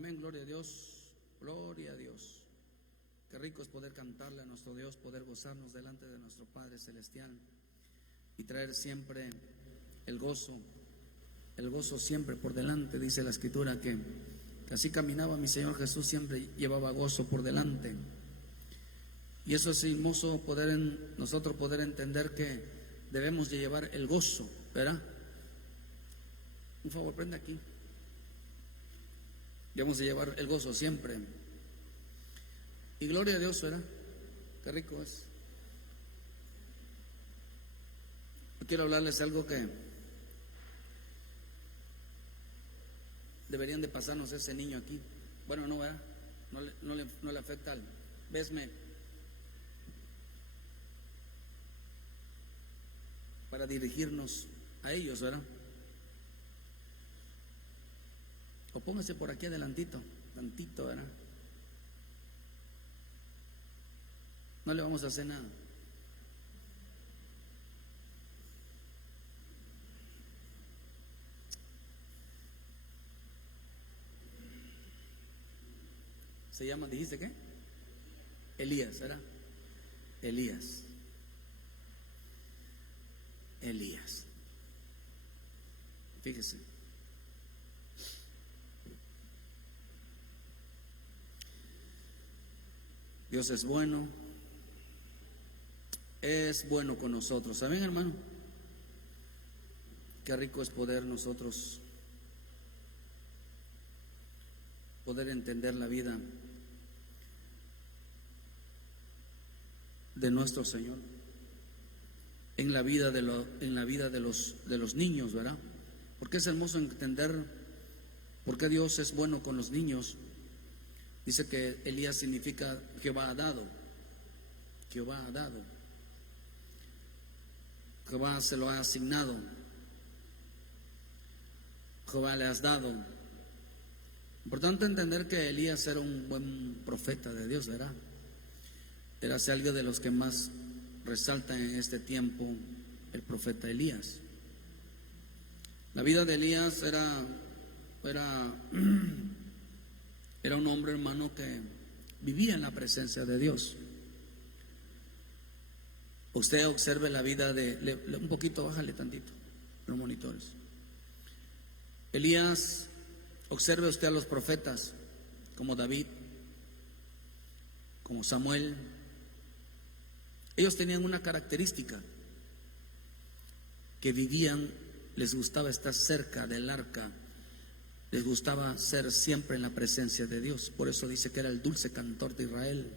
Amén, gloria a Dios, gloria a Dios. Qué rico es poder cantarle a nuestro Dios, poder gozarnos delante de nuestro Padre Celestial y traer siempre el gozo siempre por delante. Dice la Escritura que así caminaba mi Señor Jesús, siempre llevaba gozo por delante. Y eso es hermoso nosotros poder entender que debemos de llevar el gozo, ¿verdad? Un favor, prende aquí. Debemos de llevar el gozo siempre. Y gloria a Dios, ¿verdad? Qué rico es. Yo quiero hablarles algo que deberían de pasarnos ese niño aquí. Bueno, no, ¿verdad? No le afecta al... Vesme. Para dirigirnos a ellos, ¿verdad? O póngase por aquí adelantito, tantito, ¿verdad? No le vamos a hacer nada. Se llama, ¿dijiste qué? Elías, ¿verdad? Elías. Fíjese. Dios es bueno con nosotros. ¿Saben, hermano? Qué rico es poder nosotros poder entender la vida de nuestro Señor en la vida de los niños, ¿verdad? Porque es hermoso entender por qué Dios es bueno con los niños. Dice que Elías significa Jehová ha dado. Jehová ha dado. Jehová se lo ha asignado. Jehová le has dado. Importante entender que Elías era un buen profeta de Dios, ¿verdad? Era algo de los que más resalta en este tiempo el profeta Elías. La vida de Elías era un hombre, hermano, que vivía en la presencia de Dios. Usted observe la vida un poquito, bájale tantito los monitores. Elías, observe usted a los profetas como David, como Samuel. Ellos tenían una característica, que vivían, les gustaba estar cerca del arca, les gustaba ser siempre en la presencia de Dios. Por eso dice que era el dulce cantor de Israel,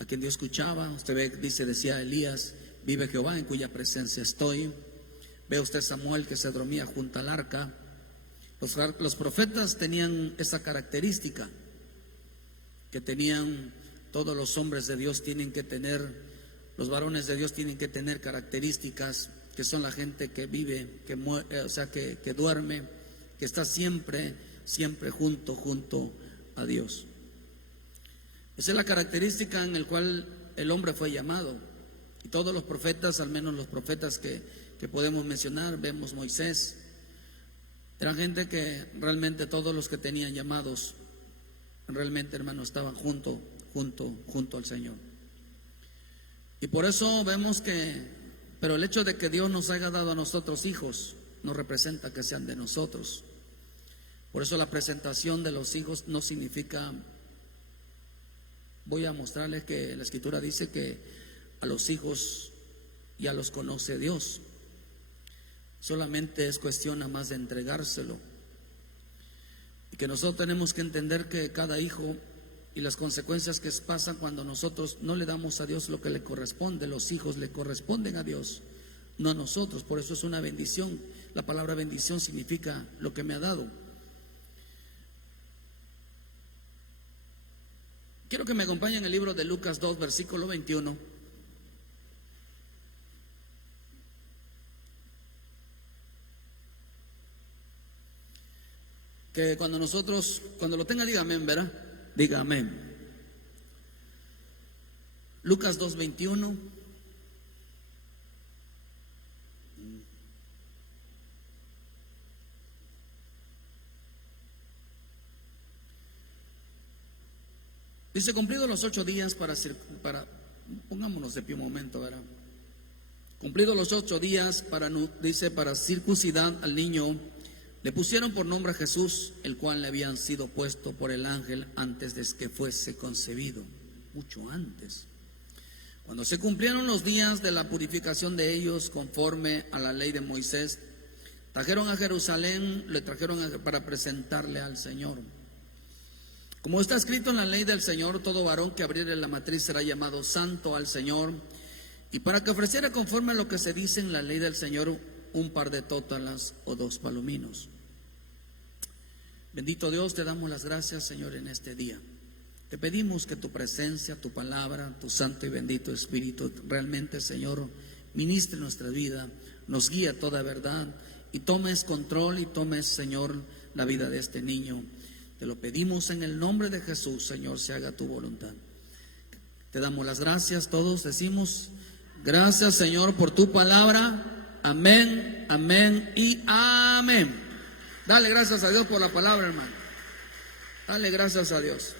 a quien Dios escuchaba. Usted ve, decía Elías: vive Jehová en cuya presencia estoy. Ve usted Samuel, que se dormía junto al arca. Los profetas tenían esa característica que tenían todos los hombres de Dios, tienen que tener. Los varones de Dios tienen que tener características que son la gente que vive, que duerme, que está siempre junto a Dios. Esa es la característica en la cual el hombre fue llamado. Y todos los profetas, al menos los profetas que podemos mencionar, vemos Moisés, eran gente que realmente todos los que tenían llamados, realmente, hermano, estaban junto al Señor. Y por eso vemos pero el hecho de que Dios nos haya dado a nosotros hijos no representa que sean de nosotros. Por eso la presentación de los hijos no significa... Voy a mostrarles que la Escritura dice que a los hijos ya los conoce Dios. Solamente es cuestión nada más de entregárselo. Y que nosotros tenemos que entender que cada hijo y las consecuencias que pasan cuando nosotros no le damos a Dios lo que le corresponde. Los hijos le corresponden a Dios, no a nosotros. Por eso es una bendición. La palabra bendición significa lo que me ha dado. Quiero que me acompañen en el libro de Lucas 2, versículo 21. Que cuando lo tenga, diga amén, ¿verdad? Diga amén. Lucas 2, 21. Dice, cumplidos los 8 días pongámonos de pie un momento, ¿verdad? Cumplidos los 8 días para circuncidar al niño, le pusieron por nombre a Jesús, el cual le habían sido puesto por el ángel antes de que fuese concebido, mucho antes. Cuando se cumplieron los días de la purificación de ellos conforme a la ley de Moisés, trajeron a Jerusalén, le trajeron para presentarle al Señor. Como está escrito en la ley del Señor, todo varón que abriere la matriz será llamado santo al Señor, y para que ofreciera conforme a lo que se dice en la ley del Señor, un par de tótalas o 2 palominos. Bendito Dios, te damos las gracias, Señor, en este día. Te pedimos que tu presencia, tu palabra, tu santo y bendito Espíritu realmente, Señor, ministre nuestra vida, nos guíe a toda verdad y tomes control y tomes, Señor, la vida de este niño. Te lo pedimos en el nombre de Jesús, Señor, se haga tu voluntad. Te damos las gracias, todos decimos, gracias, Señor, por tu palabra. Amén, amén y amén. Dale gracias a Dios por la palabra, hermano. Dale gracias a Dios.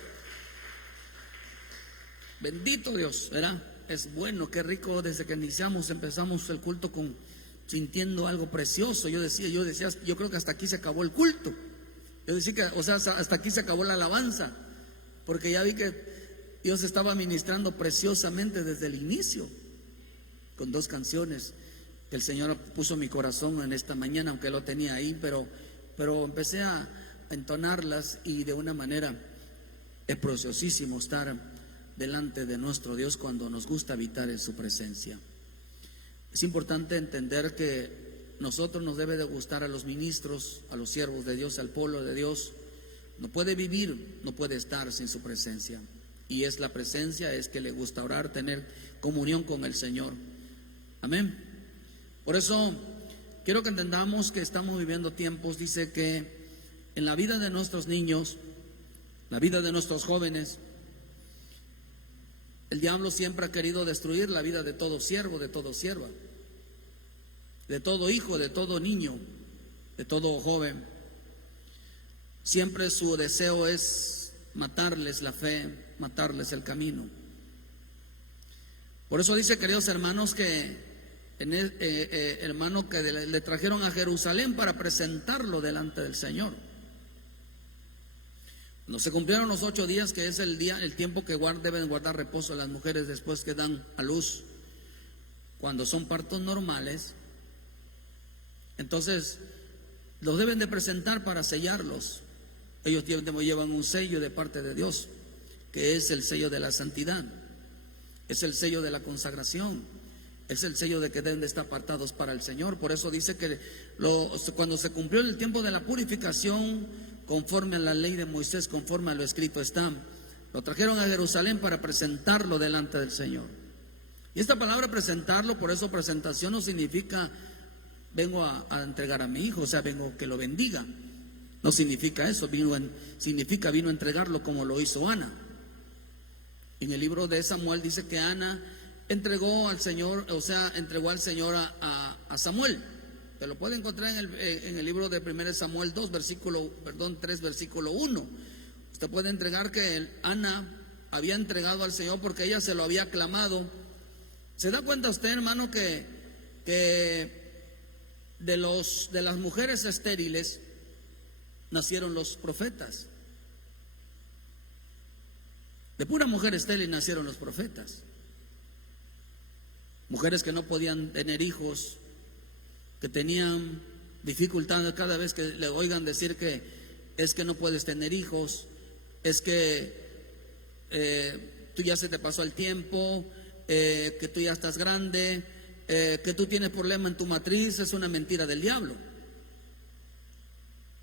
Bendito Dios, ¿verdad? Es bueno, qué rico. Desde que empezamos el culto sintiendo algo precioso. Yo decía, yo creo que hasta aquí se acabó el culto. Yo decía que, hasta aquí se acabó la alabanza, porque ya vi que Dios estaba ministrando preciosamente desde el inicio, con 2 canciones que el Señor puso en mi corazón en esta mañana, aunque lo tenía ahí, pero empecé a entonarlas y de una manera es preciosísimo estar delante de nuestro Dios cuando nos gusta habitar en su presencia. Es importante entender que nosotros nos debe de gustar a los ministros, a los siervos de Dios, al pueblo de Dios. No puede vivir, no puede estar sin su presencia. Y es la presencia, es que le gusta orar, tener comunión con el Señor. Amén. Por eso quiero que entendamos que estamos viviendo tiempos, dice que en la vida de nuestros niños, la vida de nuestros jóvenes, el diablo siempre ha querido destruir la vida de todo siervo, de todo sierva, de todo hijo, de todo niño, de todo joven. Siempre su deseo es matarles la fe, matarles el camino. Por eso dice, queridos hermanos, que hermano, que le trajeron a Jerusalén para presentarlo delante del Señor. Cuando se cumplieron los 8 días, que es el tiempo que deben guardar reposo las mujeres después que dan a luz, cuando son partos normales, entonces los deben de presentar para sellarlos. Ellos llevan un sello de parte de Dios, que es el sello de la santidad, es el sello de la consagración, es el sello de que deben de estar apartados para el Señor. Por eso dice que cuando se cumplió el tiempo de la purificación, conforme a la ley de Moisés, conforme a lo escrito está, lo trajeron a Jerusalén para presentarlo delante del Señor. Y esta palabra presentarlo, por eso presentación no significa vengo a entregar a mi hijo, o sea, vengo que lo bendiga. No significa eso, vino a entregarlo como lo hizo Ana. En el libro de Samuel dice que Ana entregó al Señor, o sea, entregó al Señor a Samuel. Te lo puede encontrar en el libro de 1 Samuel 3, versículo 1. Usted puede entregar que Ana había entregado al Señor porque ella se lo había clamado. ¿Se da cuenta usted, hermano, que de las mujeres estériles nacieron los profetas? De pura mujer estéril nacieron los profetas. Mujeres que no podían tener hijos, que tenían dificultades cada vez que le oigan decir que es que no puedes tener hijos, es que tú ya se te pasó el tiempo, que tú ya estás grande, que tú tienes problema en tu matriz. Es una mentira del diablo.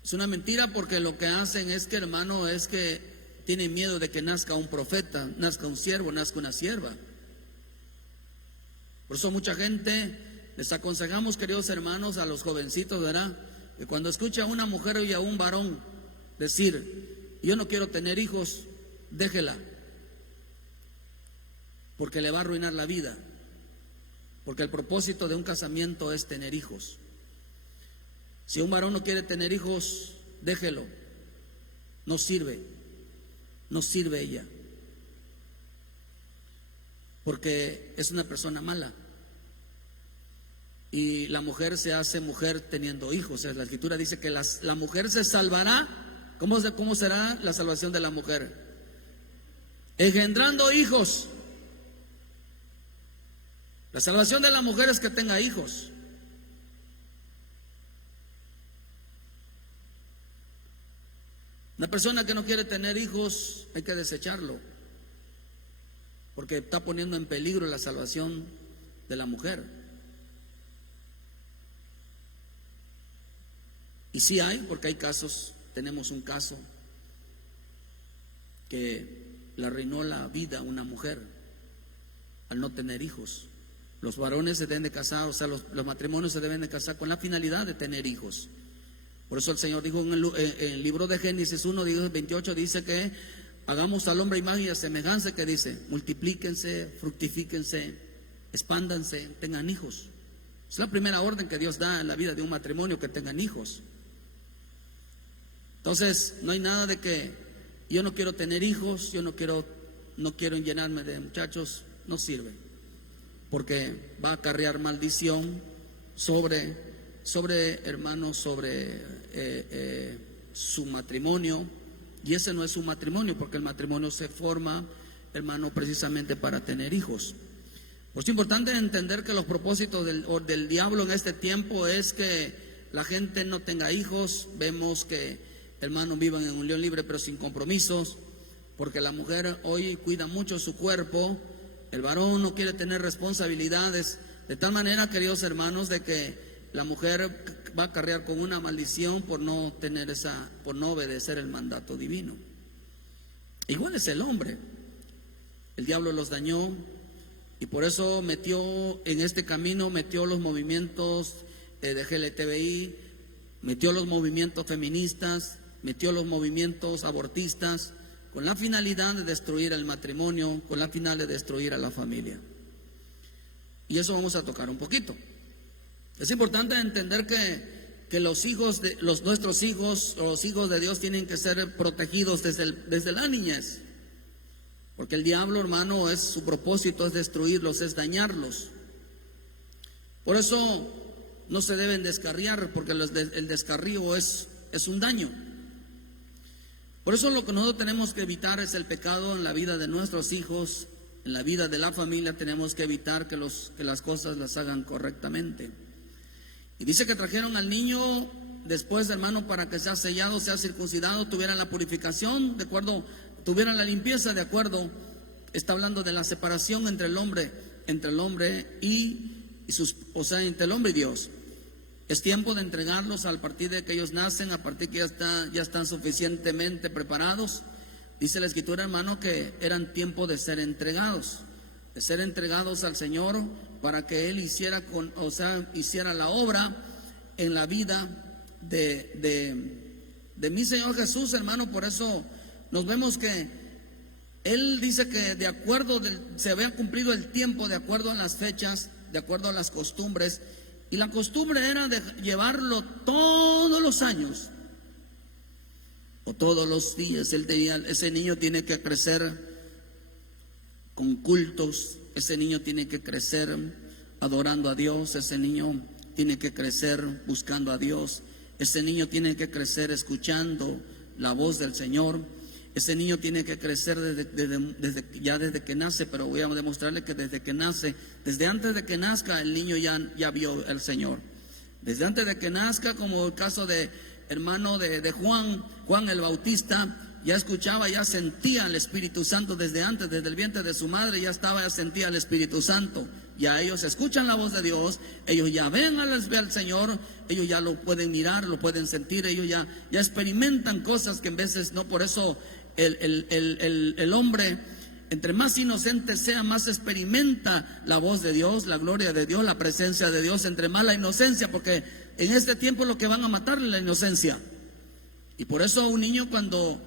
Es una mentira porque lo que hacen es que, hermano, es que tienen miedo de que nazca un profeta, nazca un siervo, nazca una sierva. Por eso mucha gente les aconsejamos, queridos hermanos, a los jovencitos, ¿verdad?, que cuando escucha a una mujer y a un varón decir, yo no quiero tener hijos, déjela, porque le va a arruinar la vida, porque el propósito de un casamiento es tener hijos. Si un varón no quiere tener hijos, déjelo, no sirve ella. porque es una persona mala. Y la mujer se hace mujer teniendo hijos. O sea, la Escritura dice que la mujer se salvará. ¿Cómo será la salvación de la mujer? Engendrando hijos. La salvación de la mujer es que tenga hijos. Una persona que no quiere tener hijos hay que desecharlo, porque está poniendo en peligro la salvación de la mujer. Y sí hay, porque hay casos. Tenemos un caso que le arruinó la vida a una mujer al no tener hijos. Los varones se deben de casar, o sea, los matrimonios se deben de casar con la finalidad de tener hijos. Por eso el Señor dijo en el libro de Génesis 1:28, dice que hagamos al hombre imagen y a semejanza, que dice: multiplíquense, fructifíquense, expándanse, tengan hijos. Es la primera orden que Dios da en la vida de un matrimonio, que tengan hijos. Entonces, no hay nada de que yo no quiero tener hijos, yo no quiero llenarme de muchachos. No sirve, porque va a acarrear maldición sobre hermanos, sobre su matrimonio. Y ese no es su matrimonio, porque el matrimonio se forma, hermano, precisamente para tener hijos. Por eso es importante entender que los propósitos del diablo en este tiempo es que la gente no tenga hijos. Vemos que hermanos vivan en unión libre pero sin compromisos, porque la mujer hoy cuida mucho su cuerpo, el varón no quiere tener responsabilidades, de tal manera, queridos hermanos, de que la mujer va a cargar con una maldición por no obedecer el mandato divino. Igual es el hombre. El diablo los dañó y por eso metió en este camino, metió los movimientos de LGTBI, metió los movimientos feministas, metió los movimientos abortistas, con la finalidad de destruir el matrimonio, con la finalidad de destruir a la familia. Y eso vamos a tocar un poquito. Es importante entender que nuestros hijos, los hijos de Dios, tienen que ser protegidos desde la niñez, porque el diablo, hermano, su propósito es destruirlos, es dañarlos. Por eso no se deben descarriar, porque el descarrío es un daño. Por eso lo que nosotros tenemos que evitar es el pecado en la vida de nuestros hijos, en la vida de la familia. Tenemos que evitar que las cosas las hagan correctamente. Y dice que trajeron al niño después, hermano, para que sea sellado, sea circuncidado, tuvieran la purificación, tuvieran la limpieza, de acuerdo. Está hablando de la separación entre el hombre y entre el hombre y Dios. Es tiempo de entregarlos a partir de que ellos nacen, a partir que ya están suficientemente preparados. Dice la Escritura, hermano, que eran tiempo de ser entregados al Señor, para que Él hiciera la obra en la vida de mi Señor Jesús, hermano. Por eso nos vemos que Él dice que se había cumplido el tiempo de acuerdo a las fechas, de acuerdo a las costumbres. Y la costumbre era de llevarlo todos los años o todos los días. Ese niño tiene que crecer con cultos, ese niño tiene que crecer adorando a Dios, ese niño tiene que crecer buscando a Dios, ese niño tiene que crecer escuchando la voz del Señor. Ese niño tiene que crecer desde que nace, pero voy a demostrarle que desde que nace, desde antes de que nazca, el niño ya vio al Señor. Desde antes de que nazca, como el caso de hermano de Juan el Bautista, ya escuchaba, ya sentía al Espíritu Santo desde antes, desde el vientre de su madre, ya sentía al Espíritu Santo. Ya ellos escuchan la voz de Dios, ellos ya ven al Señor, ellos ya lo pueden mirar, lo pueden sentir, ellos ya experimentan cosas que en veces no. Por eso el hombre, entre más inocente sea, más experimenta la voz de Dios, la gloria de Dios, la presencia de Dios, entre más la inocencia, porque en este tiempo lo que van a matarle es la inocencia. Y por eso a un niño cuando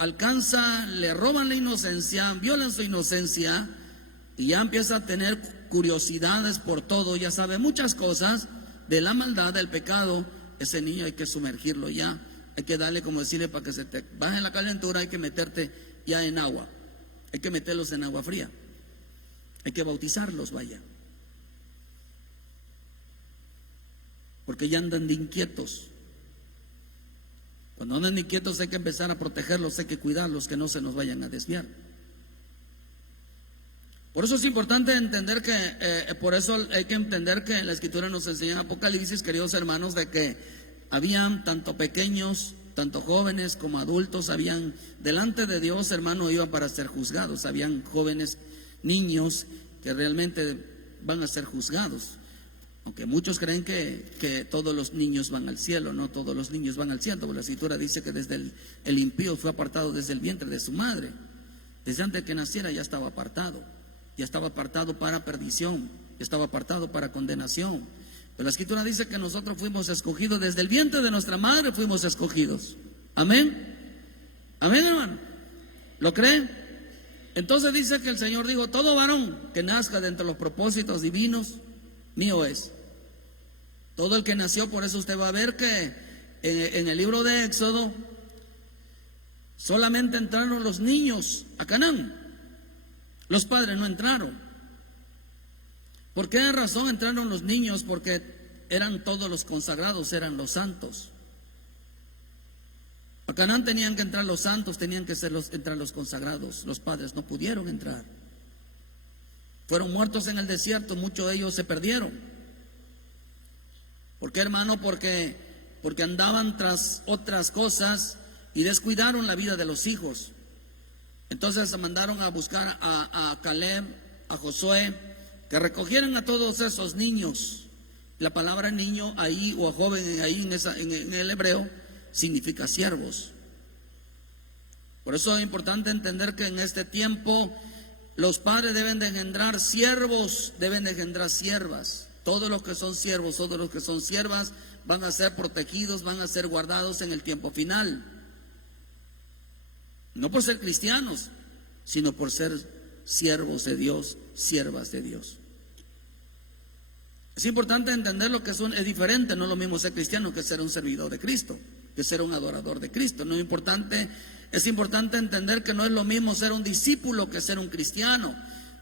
alcanza, le roban la inocencia, violan su inocencia y ya empieza a tener curiosidades por todo, ya sabe muchas cosas de la maldad, del pecado. Ese niño hay que sumergirlo ya. Hay que darle, como decirle, para que se te baje la calentura, hay que meterte ya en agua. Hay que meterlos en agua fría. Hay que bautizarlos, vaya. Porque ya andan de inquietos. Cuando andan de inquietos hay que empezar a protegerlos, hay que cuidarlos, que no se nos vayan a desviar. Por eso es importante entender que, por eso hay que entender que la Escritura nos enseña en Apocalipsis, queridos hermanos, de que habían tanto pequeños, tanto jóvenes como adultos, habían delante de Dios, hermano, iban para ser juzgados. Habían jóvenes, niños que realmente van a ser juzgados. Aunque muchos creen que todos los niños van al cielo, no todos los niños van al cielo, porque la Escritura dice que desde el impío fue apartado desde el vientre de su madre. Desde antes de que naciera ya estaba apartado para perdición, ya estaba apartado para condenación. Pero la Escritura dice que nosotros fuimos escogidos, desde el vientre de nuestra madre fuimos escogidos. Amén. Amén, hermano. ¿Lo creen? Entonces dice que el Señor dijo: todo varón que nazca de entre los propósitos divinos, mío es. Todo el que nació, por eso usted va a ver que en el libro de Éxodo solamente entraron los niños a Canaán. Los padres no entraron. ¿Por qué razón entraron los niños? Porque eran todos los consagrados, eran los santos. A Canaán tenían que entrar los santos, tenían que entrar los consagrados. Los padres no pudieron entrar. Fueron muertos en el desierto, muchos de ellos se perdieron. ¿Por qué, hermano? Porque andaban tras otras cosas y descuidaron la vida de los hijos. Entonces se mandaron a buscar a Caleb, a Josué, que recogieran a todos esos niños. La palabra niño ahí, o joven ahí en el hebreo, significa siervos. Por eso es importante entender que en este tiempo los padres deben de engendrar siervos, deben de engendrar siervas. Todos los que son siervos, todos los que son siervas van a ser protegidos, van a ser guardados en el tiempo final. No por ser cristianos, sino por ser siervos de Dios, siervas de Dios. Es importante entender lo que es diferente, no es lo mismo ser cristiano que ser un servidor de Cristo, que ser un adorador de Cristo. Es importante entender que no es lo mismo ser un discípulo que ser un cristiano.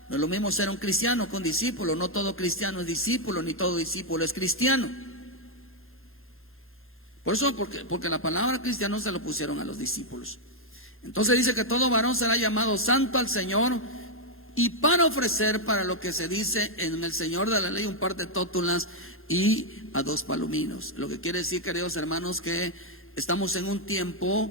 No es lo mismo ser un cristiano que un discípulo. No todo cristiano es discípulo, ni todo discípulo es cristiano. Por eso, porque la palabra cristiano se lo pusieron a los discípulos. Entonces dice que todo varón será llamado santo al Señor, y para ofrecer, para lo que se dice en el Señor de la ley, un par de tótulas y a 2 palominos. Lo que quiere decir, queridos hermanos, que estamos en un tiempo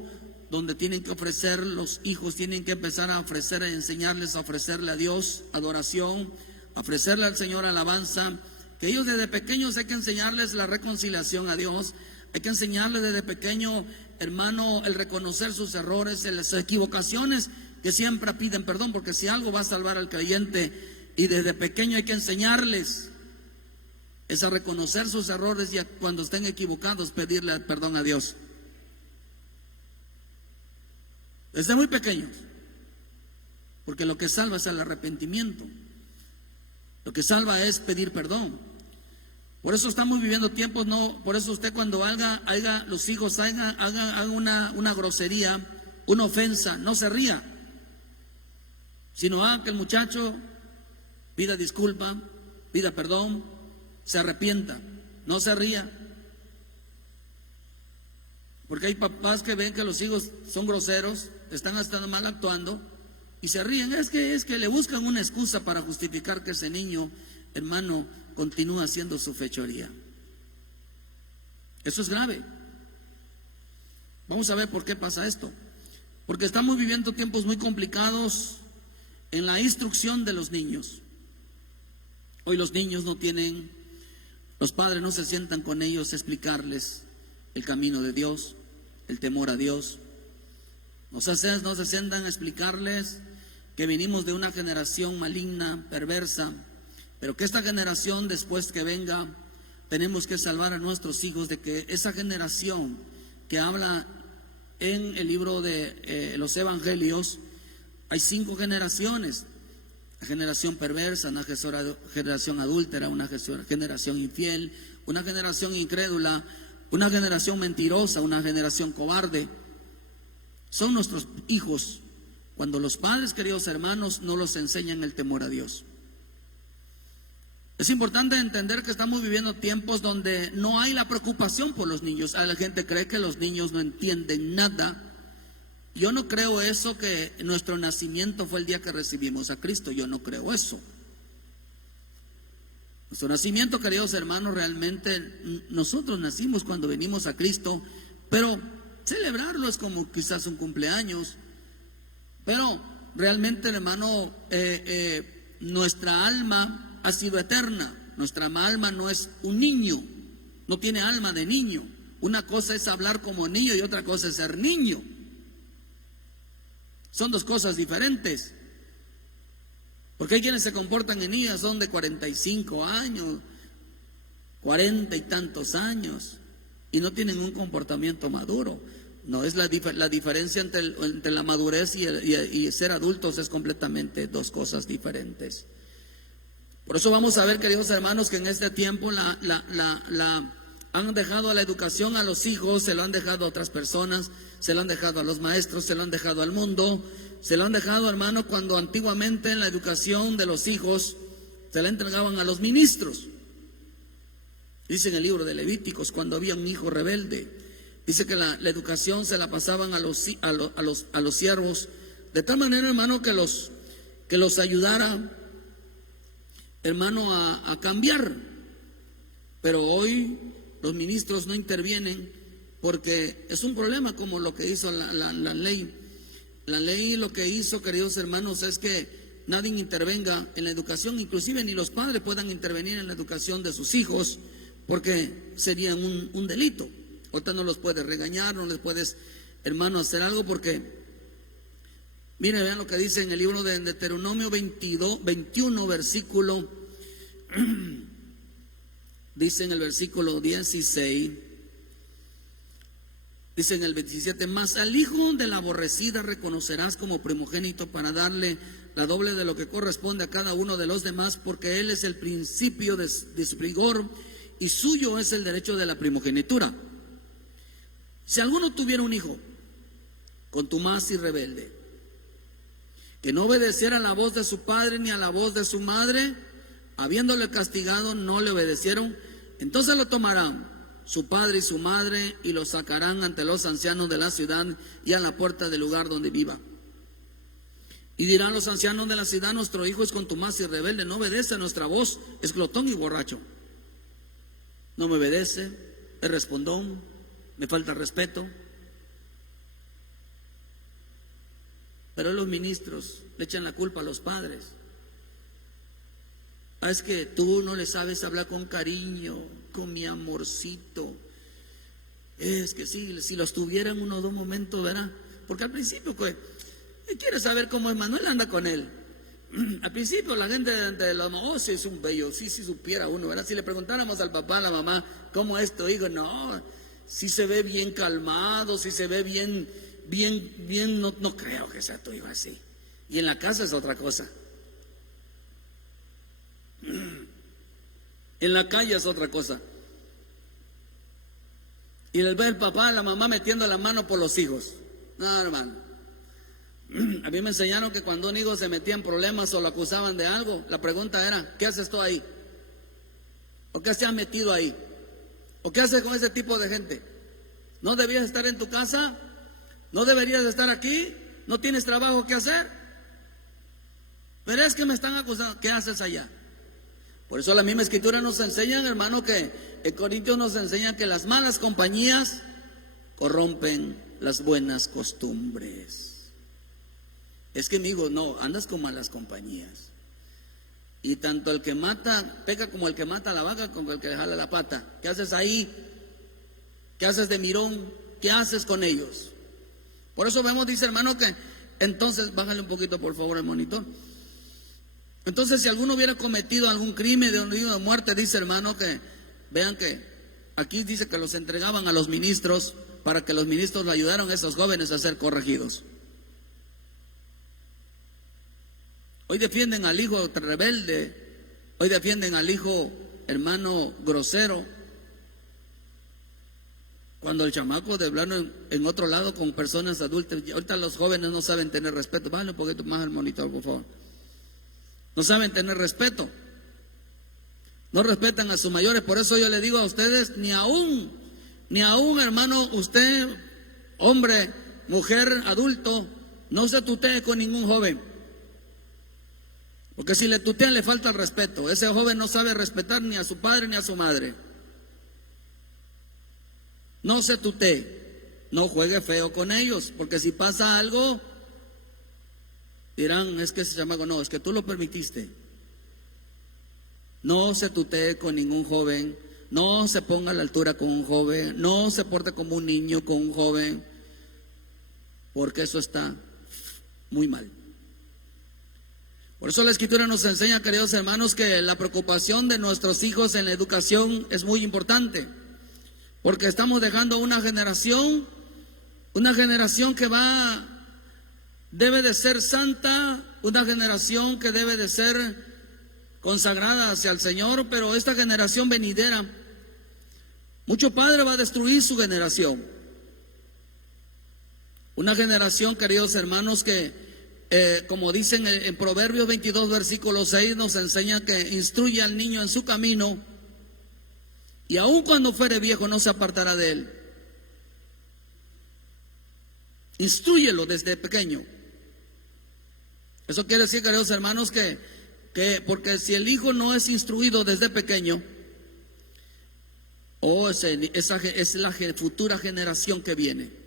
donde tienen que ofrecer, los hijos tienen que empezar a ofrecer, a enseñarles a ofrecerle a Dios adoración, a ofrecerle al Señor alabanza. Que ellos desde pequeños hay que enseñarles la reconciliación a Dios. Hay que enseñarles desde pequeño, hermano, el reconocer sus errores, las equivocaciones, que siempre piden perdón, porque si algo va a salvar al creyente, y desde pequeño hay que enseñarles es a reconocer sus errores, y cuando estén equivocados pedirle perdón a Dios. Desde muy pequeños, porque lo que salva es el arrepentimiento, lo que salva es pedir perdón. Por eso estamos viviendo tiempos, no, por eso usted cuando los hijos hagan una grosería, una ofensa, no se ría, sino que el muchacho pida disculpa, pida perdón, se arrepienta, no se ría. Porque hay papás que ven que los hijos son groseros, están hasta mal actuando y se ríen. Es que le buscan una excusa para justificar que ese niño, hermano, continúa haciendo su fechoría. Eso es grave. Vamos a ver por qué pasa esto. Porque estamos viviendo tiempos muy complicados en la instrucción de los niños. Hoy los niños los padres no se sientan con ellos a explicarles el camino de Dios, el temor a Dios. No se sientan a explicarles que venimos de una generación maligna, perversa, pero que esta generación, después que venga, tenemos que salvar a nuestros hijos de que esa generación que habla en el libro de los evangelios, hay 5 generaciones: una generación perversa, una generación adúltera, una generación infiel, una generación incrédula, una generación mentirosa, una generación cobarde. Son nuestros hijos cuando los padres, queridos hermanos, no los enseñan el temor a Dios. Es importante entender que estamos viviendo tiempos donde no hay la preocupación por los niños. La gente cree que los niños no entienden nada. Yo no creo eso, que nuestro nacimiento fue el día que recibimos a Cristo. Yo no creo eso. Nuestro nacimiento, queridos hermanos, realmente nosotros nacimos cuando venimos a Cristo, pero celebrarlo es como quizás un cumpleaños. Pero realmente, hermano, nuestra alma ha sido eterna. Nuestra alma no es un niño, no tiene alma de niño. Una cosa es hablar como niño y otra cosa es ser niño. Son dos cosas diferentes. Porque hay quienes se comportan en niños, son de 45 años, 40 y tantos años, y no tienen un comportamiento maduro. No es la diferencia entre la madurez y ser adultos, es completamente dos cosas diferentes. Por eso vamos a ver, queridos hermanos, que en este tiempo han dejado a la educación a los hijos, se lo han dejado a otras personas, se lo han dejado a los maestros, se lo han dejado al mundo, se lo han dejado, hermano, cuando antiguamente en la educación de los hijos se la entregaban a los ministros. Dice en el libro de Levíticos, cuando había un hijo rebelde, dice que la educación se la pasaban a los siervos, de tal manera, hermano, que los ayudara, hermano, a cambiar. Pero hoy los ministros no intervienen porque es un problema, como lo que hizo la ley. La ley lo que hizo, queridos hermanos, es que nadie intervenga en la educación, inclusive ni los padres puedan intervenir en la educación de sus hijos, porque sería un delito. Ahorita no los puedes regañar, no les puedes, hermano, hacer algo, porque miren, vean lo que dice en el libro de Deuteronomio 21, versículo dice en el versículo 16, dice en el 27, mas al hijo de la aborrecida reconocerás como primogénito para darle la doble de lo que corresponde a cada uno de los demás, porque él es el principio de su vigor y suyo es el derecho de la primogenitura. Si alguno tuviera un hijo contumaz y rebelde, que no obedeciera a la voz de su padre ni a la voz de su madre, habiéndole castigado no le obedecieron, entonces lo tomarán su padre y su madre y lo sacarán ante los ancianos de la ciudad y a la puerta del lugar donde viva. Y dirán los ancianos de la ciudad, nuestro hijo es contumaz y rebelde, no obedece a nuestra voz, es glotón y borracho. No me obedece, es respondón, me falta respeto. Pero los ministros le echan la culpa a los padres. Es que tú no le sabes hablar con cariño, con mi amorcito. Es que si los tuviera en uno o dos momentos, ¿verdad? Porque al principio, pues, quiere saber cómo es Manuel, anda con él. Al principio la gente de la mamá, oh, sí es un bello, sí supiera uno, ¿verdad? Si le preguntáramos al papá, a la mamá, ¿cómo es tu hijo? No, si se ve bien calmado, si se ve bien, no creo que sea tu hijo así. Y en la casa es otra cosa. En la calle es otra cosa. Y les ve el papá, la mamá metiendo la mano por los hijos. No, hermano. A mí me enseñaron que cuando un hijo se metía en problemas o lo acusaban de algo, la pregunta era, ¿qué haces tú ahí? ¿O qué se has metido ahí? ¿O qué haces con ese tipo de gente? ¿No debías estar en tu casa? ¿No deberías estar aquí? ¿No tienes trabajo que hacer? Pero es que me están acusando. ¿Qué haces allá? Por eso la misma escritura nos enseña, hermano, que en Corintios nos enseña que las malas compañías corrompen las buenas costumbres. Es que, amigo, no, andas con malas compañías. Y tanto el que mata, peca como el que mata a la vaca, como el que le jala la pata. ¿Qué haces ahí? ¿Qué haces de mirón? ¿Qué haces con ellos? Por eso vemos, dice hermano, que entonces, bájale un poquito por favor el monitor. Entonces, si alguno hubiera cometido algún crimen de muerte, dice hermano, que vean que aquí dice que los entregaban a los ministros para que los ministros le ayudaran a esos jóvenes a ser corregidos. Hoy defienden al hijo rebelde, hoy defienden al hijo, hermano, grosero, cuando el chamaco de hablar en otro lado con personas adultas. Ahorita los jóvenes no saben tener respeto. Bájale un poquito más al monitor, por favor. No saben tener respeto. no respetan a sus mayores. Por eso yo le digo a ustedes, ni aún hermano, usted, hombre, mujer, adulto, no se tutee con ningún joven. Porque si le tutean le falta el respeto. Ese joven no sabe respetar ni a su padre ni a su madre. No se tutee, no juegue feo con ellos, porque si pasa algo, dirán, es que ese chamaco, no, es que tú lo permitiste. No se tutee con ningún joven, no se ponga a la altura con un joven, no se porte como un niño con un joven, porque eso está muy mal. Por eso la Escritura nos enseña, queridos hermanos, que la preocupación de nuestros hijos en la educación es muy importante, porque estamos dejando una generación que debe de ser santa, una generación que debe de ser consagrada hacia el Señor, pero esta generación venidera, mucho padre va a destruir su generación. Una generación, queridos hermanos, que como dicen en Proverbios 22, versículo 6, nos enseña que instruye al niño en su camino, y aun cuando fuere viejo no se apartará de él. Instrúyelo desde pequeño. Eso quiere decir, queridos hermanos, que porque si el hijo no es instruido desde pequeño, esa es la futura generación que viene.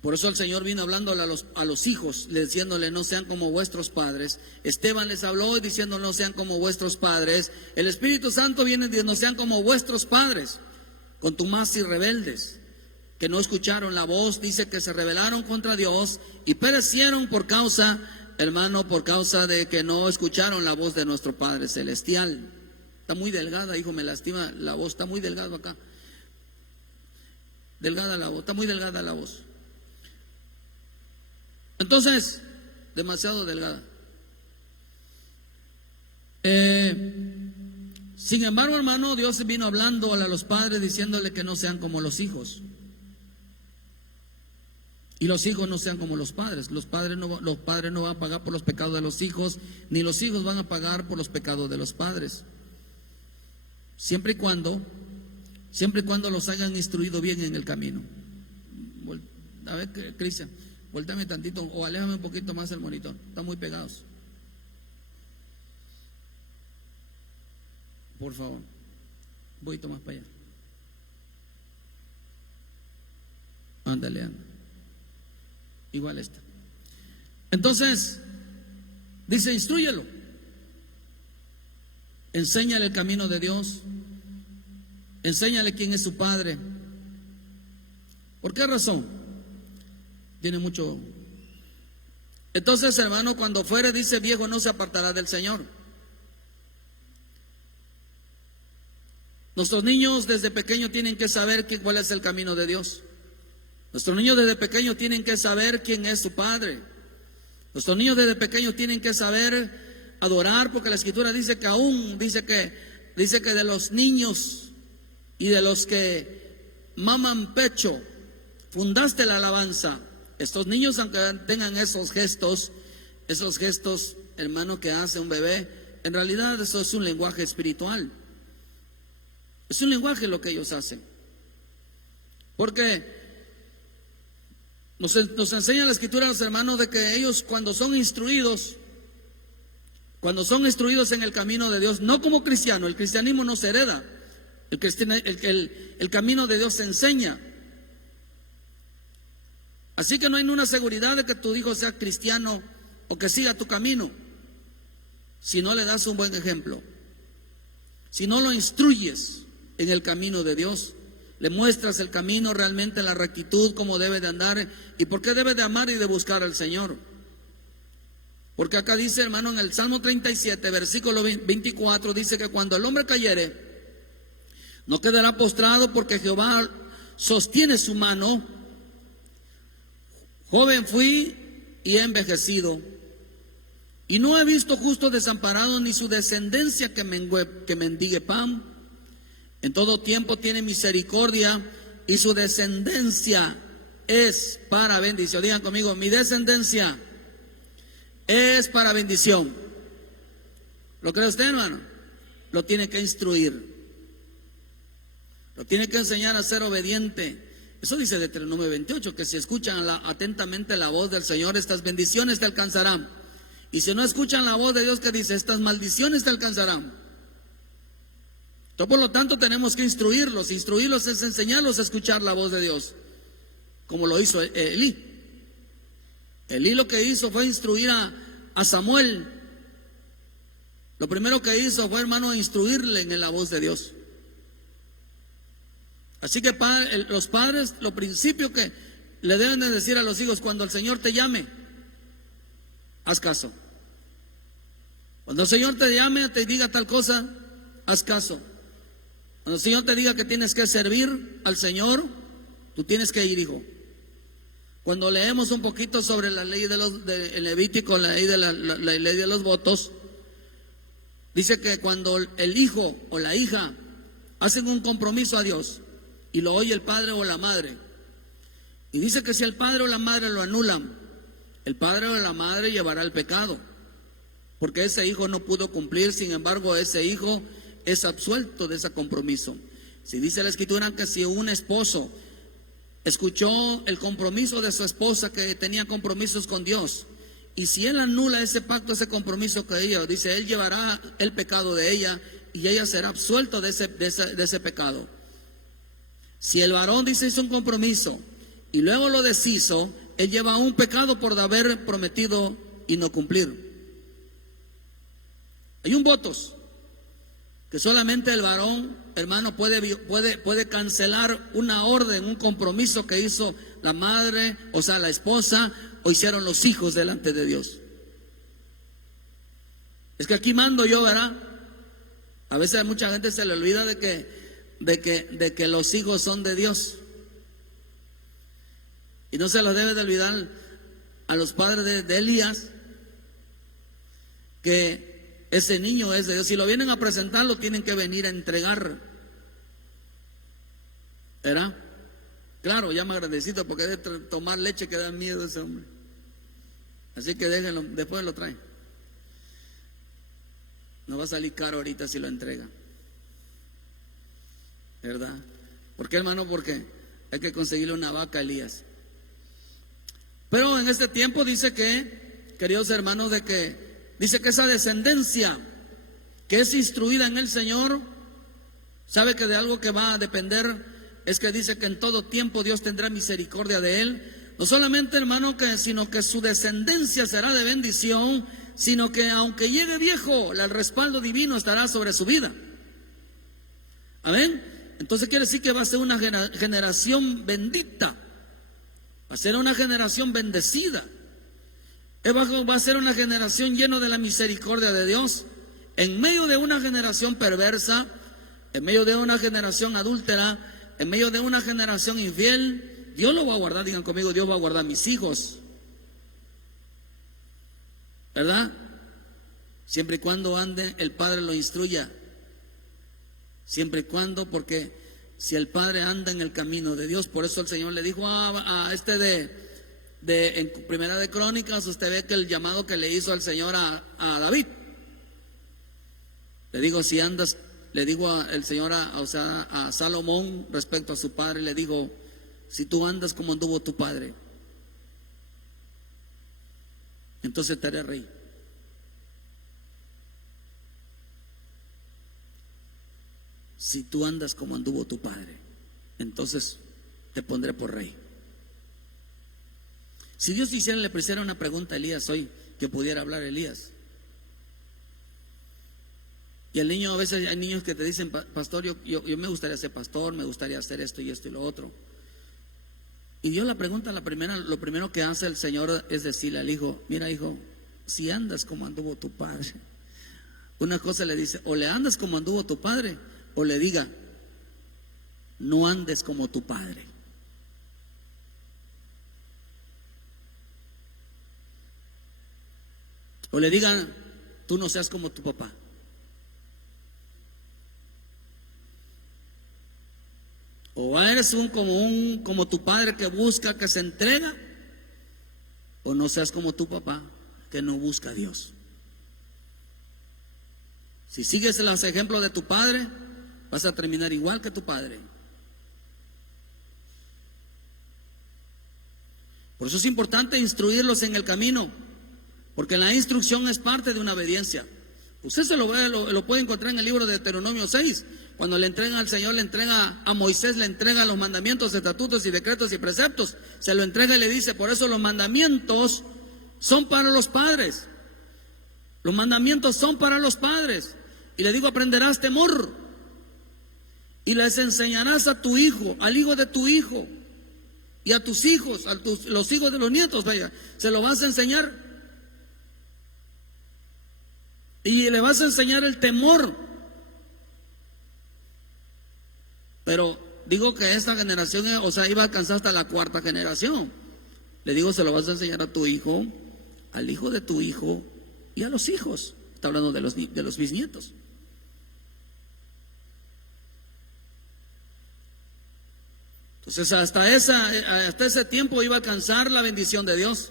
Por eso el Señor vino hablándole a los hijos, diciéndole, no sean como vuestros padres. Esteban les habló diciendo, no sean como vuestros padres. El Espíritu Santo viene diciendo, no sean como vuestros padres, contumaz y rebeldes, que no escucharon la voz. Dice que se rebelaron contra Dios y perecieron por causa de que no escucharon la voz de nuestro Padre Celestial. Está muy delgada, hijo, me lastima la voz, está muy delgado acá. Delgada la voz, está muy delgada la voz. Entonces, demasiado delgada. Sin embargo, hermano, Dios vino hablando a los padres diciéndole que no sean como los hijos. Y los hijos no sean como los padres. Los padres no van a pagar por los pecados de los hijos, ni los hijos van a pagar por los pecados de los padres. Siempre y cuando los hayan instruido bien en el camino. A ver, Cristian, volteame tantito o aléjame un poquito más el monitor. Están muy pegados. Por favor, un poquito más para allá. Ándale. Igual esta. Entonces, dice, instrúyelo. Enséñale el camino de Dios. Enséñale quién es su padre. ¿Por qué razón? Tiene mucho. Entonces, hermano, cuando fuere, dice, viejo no se apartará del Señor. Nuestros niños desde pequeños tienen que saber cuál es el camino de Dios. Nuestros niños desde pequeños tienen que saber quién es su Padre. Nuestros niños desde pequeños tienen que saber adorar, porque la Escritura dice que dice que de los niños y de los que maman pecho, fundaste la alabanza. Estos niños, aunque tengan esos gestos, hermano, que hace un bebé, en realidad eso es un lenguaje espiritual. Es un lenguaje lo que ellos hacen. Porque nos enseña la Escritura a los hermanos de que ellos cuando son instruidos en el camino de Dios, no como cristiano, el cristianismo no se hereda, el camino de Dios se enseña. Así que no hay ninguna seguridad de que tu hijo sea cristiano o que siga tu camino si no le das un buen ejemplo, si no lo instruyes en el camino de Dios, le muestras el camino, realmente la rectitud, cómo debe de andar y por qué debe de amar y de buscar al Señor. Porque acá dice, hermano, en el Salmo 37, versículo 24, dice que cuando el hombre cayere, no quedará postrado, porque Jehová sostiene su mano. Joven fui y he envejecido, y no he visto justo desamparado, ni su descendencia que mendigue pan. En todo tiempo tiene misericordia, y su descendencia es para bendición. Digan conmigo, mi descendencia es para bendición. ¿Lo cree usted, hermano? lo tiene que instruir, lo tiene que enseñar a ser obediente. Eso dice Deuteronomio 28, que si escuchan atentamente la voz del Señor, estas bendiciones te alcanzarán. Y si no escuchan la voz de Dios, que dice, estas maldiciones te alcanzarán. Entonces, por lo tanto, tenemos que instruirlos. Instruirlos es enseñarlos a escuchar la voz de Dios, como lo hizo Elí. Elí lo que hizo fue instruir a Samuel. Lo primero que hizo fue, hermano, instruirle en la voz de Dios. Así que los padres, lo principio que le deben de decir a los hijos: cuando el Señor te llame, haz caso. Cuando el Señor te llame, te diga tal cosa, haz caso. Cuando el Señor te diga que tienes que servir al Señor, tú tienes que ir, hijo. Cuando leemos un poquito sobre la ley de Levítico, la ley de los votos, dice que cuando el hijo o la hija hacen un compromiso a Dios y lo oye el padre o la madre, y dice que si el padre o la madre lo anulan, el padre o la madre llevará el pecado, porque ese hijo no pudo cumplir. Sin embargo, ese hijo es absuelto de ese compromiso. Si dice la Escritura que si un esposo escuchó el compromiso de su esposa, que tenía compromisos con Dios, y si él anula ese pacto, ese compromiso que ella, dice, él llevará el pecado de ella y ella será absuelta de ese pecado. Si el varón, dice, hizo un compromiso y luego lo deshizo, él lleva un pecado por haber prometido y no cumplir. Hay un votos que solamente el varón, hermano, puede cancelar una orden, un compromiso que hizo la madre, o sea, la esposa, o hicieron los hijos delante de Dios. Es que aquí mando yo, ¿verdad? A veces a mucha gente se le olvida de que los hijos son de Dios. Y no se los debe de olvidar a los padres de Elías, que ese niño es de Dios. Si lo vienen a presentar, lo tienen que venir a entregar, ¿verdad? Claro, ya me agradecito, porque de tomar leche que da miedo ese hombre. Así que déjenlo, después lo traen. No va a salir caro ahorita si lo entrega, ¿verdad? ¿Por qué, hermano? Porque hay que conseguirle una vaca a Elías. Pero en este tiempo dice que, queridos hermanos, dice que esa descendencia que es instruida en el Señor, sabe que de algo que va a depender es que dice que en todo tiempo Dios tendrá misericordia de él. No solamente, hermano, sino que su descendencia será de bendición, sino que aunque llegue viejo, el respaldo divino estará sobre su vida. Amén. Entonces quiere decir que va a ser una generación bendita, va a ser una generación bendecida. Va a ser una generación llena de la misericordia de Dios. En medio de una generación perversa, en medio de una generación adúltera, en medio de una generación infiel, Dios lo va a guardar. Digan conmigo: Dios va a guardar mis hijos, ¿verdad? Siempre y cuando ande, el Padre lo instruya. Siempre y cuando, porque si el Padre anda en el camino de Dios, por eso el Señor le dijo a en Primera de Crónicas, usted ve que el llamado que le hizo el Señor a David, le digo, si andas, le digo el Señor a Salomón respecto a su padre, le digo, si tú andas como anduvo tu padre, entonces te haré rey. Si tú andas como anduvo tu padre, entonces te pondré por rey. Si Dios le pusiera una pregunta a Elías hoy, que pudiera hablar Elías. Y el niño, a veces hay niños que te dicen, pastor, yo me gustaría ser pastor, me gustaría hacer esto y esto y lo otro. Y Dios la pregunta, lo primero que hace el Señor es decirle al hijo: mira, hijo, si andas como anduvo tu padre. Una cosa le dice: o le andas como anduvo tu padre, o le diga: no andes como tu padre. O le digan: tú no seas como tu papá. O eres como tu padre, que busca, que se entrega, o no seas como tu papá, que no busca a Dios. Si sigues los ejemplos de tu padre, vas a terminar igual que tu padre. Por eso es importante instruirlos en el camino, porque la instrucción es parte de una obediencia. Usted lo puede encontrar en el libro de Deuteronomio 6, cuando le entrega al Señor, le entrega a Moisés, le entrega los mandamientos, estatutos y decretos y preceptos, se lo entrega y le dice: por eso los mandamientos son para los padres. Los mandamientos son para los padres. Y le digo: aprenderás temor y les enseñarás a tu hijo, al hijo de tu hijo, y a tus hijos, los hijos de los nietos, vaya, se lo vas a enseñar. Y le vas a enseñar el temor. Pero digo que esta generación, o sea, iba a alcanzar hasta la 4ª generación. Le digo: se lo vas a enseñar a tu hijo, al hijo de tu hijo y a los hijos. Está hablando de los bisnietos. Entonces hasta ese tiempo iba a alcanzar la bendición de Dios,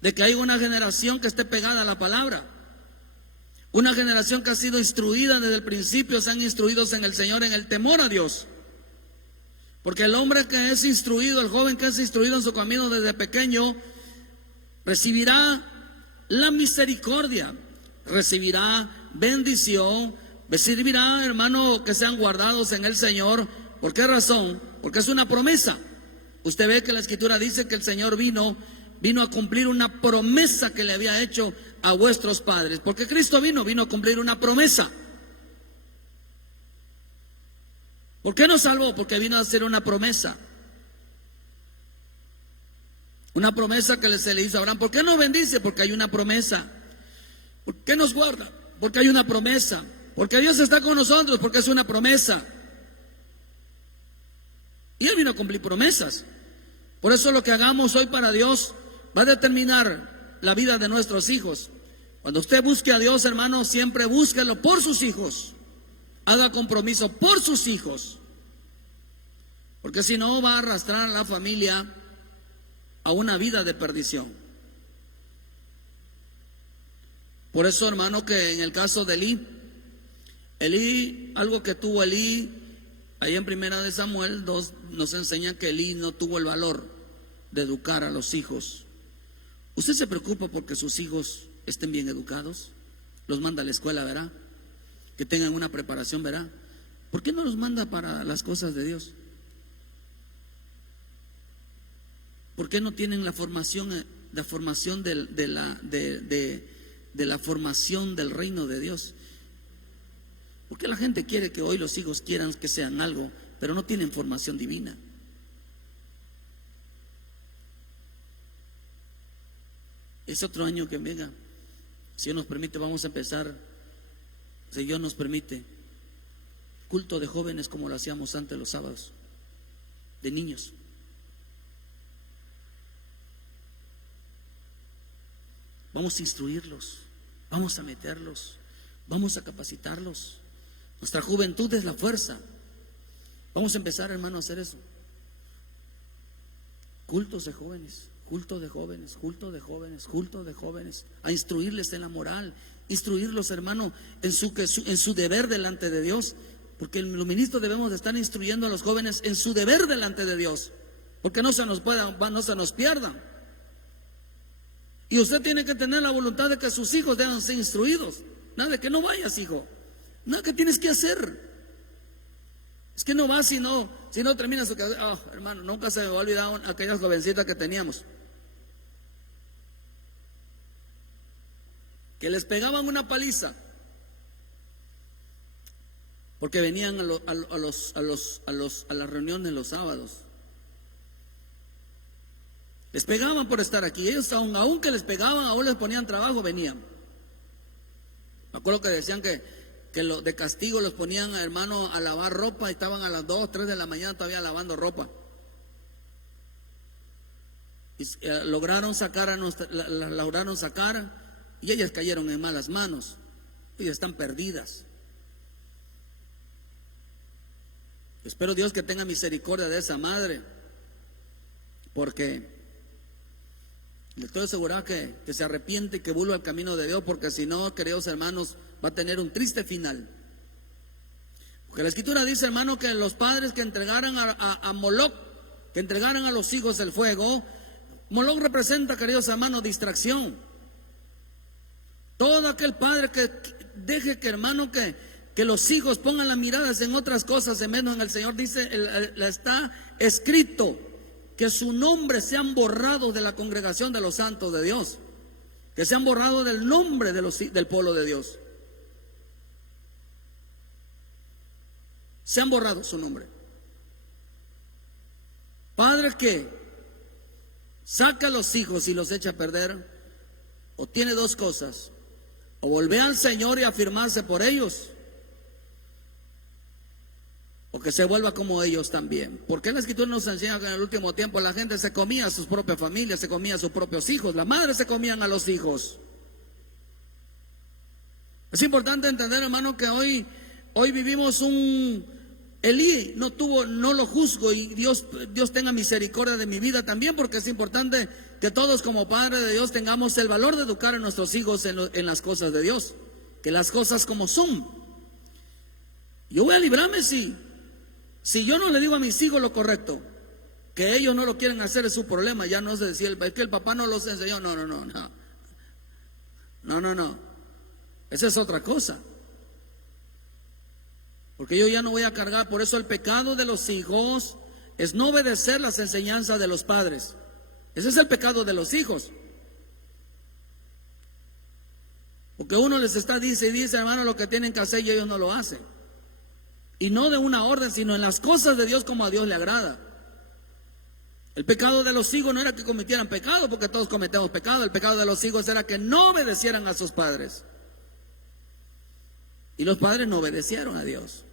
de que haya una generación que esté pegada a la palabra, una generación que ha sido instruida desde el principio, sean instruidos en el Señor, en el temor a Dios. Porque el hombre que es instruido, el joven que es instruido en su camino desde pequeño, recibirá la misericordia, recibirá bendición, recibirá, hermano, que sean guardados en el Señor. ¿Por qué razón? Porque es una promesa. Usted ve que la Escritura dice que el Señor vino a cumplir una promesa que le había hecho a vuestros padres. Porque Cristo vino a cumplir una promesa. ¿Por qué nos salvó? Porque vino a hacer una promesa. Una promesa que se le hizo a Abraham. ¿Por qué nos bendice? Porque hay una promesa. ¿Por qué nos guarda? Porque hay una promesa. Porque Dios está con nosotros, porque es una promesa. Y Él vino a cumplir promesas. Por eso lo que hagamos hoy para Dios va a determinar la vida de nuestros hijos. Cuando usted busque a Dios, hermano, siempre búsquelo por sus hijos. Haga compromiso por sus hijos. Porque si no, va a arrastrar a la familia a una vida de perdición. Por eso, hermano, que en el caso de Elí, algo que tuvo Elí, ahí en 1 Samuel 2 nos enseña que Elí no tuvo el valor de educar a los hijos. ¿Usted se preocupa porque sus hijos estén bien educados? Los manda a la escuela, ¿verdad? Que tengan una preparación, ¿verdad? ¿Por qué no los manda para las cosas de Dios? ¿Por qué no tienen la formación de la formación del reino de Dios? ¿Por qué la gente quiere que hoy los hijos quieran que sean algo, pero no tienen formación divina? Ese otro año que venga, si Dios nos permite, vamos a empezar, si Dios nos permite, culto de jóvenes como lo hacíamos antes los sábados, de niños. Vamos a instruirlos, vamos a meterlos, vamos a capacitarlos. Nuestra juventud es la fuerza. Vamos a empezar, hermano, a hacer eso. Cultos de jóvenes, culto de jóvenes, culto de jóvenes, culto de jóvenes. A instruirles en la moral, instruirlos, hermano, en su deber delante de Dios. Porque los ministros debemos de estar instruyendo a los jóvenes en su deber delante de Dios. Porque no se nos pierdan. Y usted tiene que tener la voluntad de que sus hijos deban ser instruidos. Nada de que no vayas, hijo. Nada que tienes que hacer. Es que no vas si no terminas su casa. Oh, hermano, nunca se me va a olvidar aquellas jovencitas que teníamos, que les pegaban una paliza porque venían a las reuniones los sábados. Les pegaban por estar aquí. Ellos aún que les pegaban, aún les ponían trabajo, venían. Me acuerdo que decían que de castigo los ponían, hermano, a lavar ropa, y estaban a las 2, 3 de la mañana todavía lavando ropa. Y lograron sacar y ellas cayeron en malas manos. Ellas están perdidas. Espero Dios que tenga misericordia de esa madre, porque Estoy asegurado que se arrepiente y que vuelva al camino de Dios, porque si no, queridos hermanos, va a tener un triste final. Porque la Escritura dice, hermano, que los padres que entregaran a Moloc, que entregaran a los hijos el fuego, Moloc representa, queridos hermanos, distracción. Todo aquel padre que deje que, hermano, que los hijos pongan las miradas en otras cosas, en menos en el Señor, dice, está escrito que su nombre sean borrados de la congregación de los santos de Dios, que sean borrados del nombre del pueblo de Dios. Se han borrado su nombre. Padre que saca a los hijos y los echa a perder, o tiene dos cosas: o volver al Señor y afirmarse por ellos, o que se vuelva como ellos también. Porque la Escritura nos enseña que en el último tiempo la gente se comía a sus propias familias, se comía a sus propios hijos, las madres se comían a los hijos. Es importante entender, hermano, que hoy vivimos Elí no lo juzgo, y Dios tenga misericordia de mi vida también, porque es importante que todos como padres de Dios tengamos el valor de educar a nuestros hijos en las cosas de Dios, que las cosas como son. Yo voy a librarme si yo no le digo a mis hijos lo correcto. Que ellos no lo quieren hacer es su problema. Ya no es decir, es que el papá no los enseñó. No. Esa es otra cosa. Porque yo ya no voy a cargar. Por eso el pecado de los hijos es no obedecer las enseñanzas de los padres. Ese es el pecado de los hijos. Porque uno les dice, hermano, lo que tienen que hacer, y ellos no lo hacen. Y no de una orden, sino en las cosas de Dios como a Dios le agrada. El pecado de los hijos no era que cometieran pecado, porque todos cometemos pecado. El pecado de los hijos era que no obedecieran a sus padres. Y los padres no obedecieron a Dios.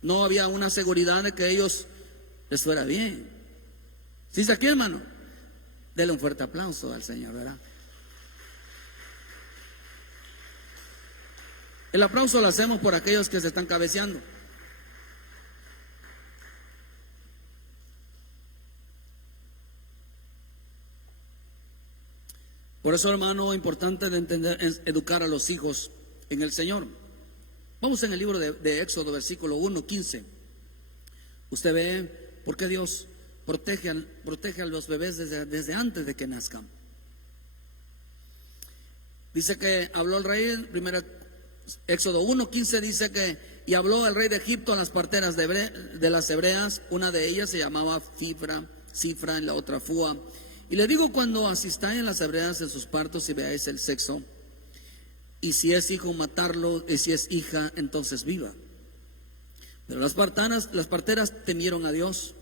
No había una seguridad de que ellos les fuera bien. ¿Sí está aquí, hermano? Dele un fuerte aplauso al Señor, ¿verdad? El aplauso lo hacemos por aquellos que se están cabeceando. Por eso, hermano, importante de entender es educar a los hijos en el Señor. Vamos en el libro de Éxodo, versículo 1:15. Usted ve por qué Dios protege a los bebés desde antes de que nazcan. Dice que habló el rey, Éxodo 1:15 dice que, y habló el rey de Egipto a las parteras de las hebreas, una de ellas se llamaba Cifra, y la otra Fua. Y le digo, cuando asistáis en las hebreas en sus partos y veáis el sexo, y si es hijo, matarlo, y si es hija, entonces viva. Pero las parteras temieron a Dios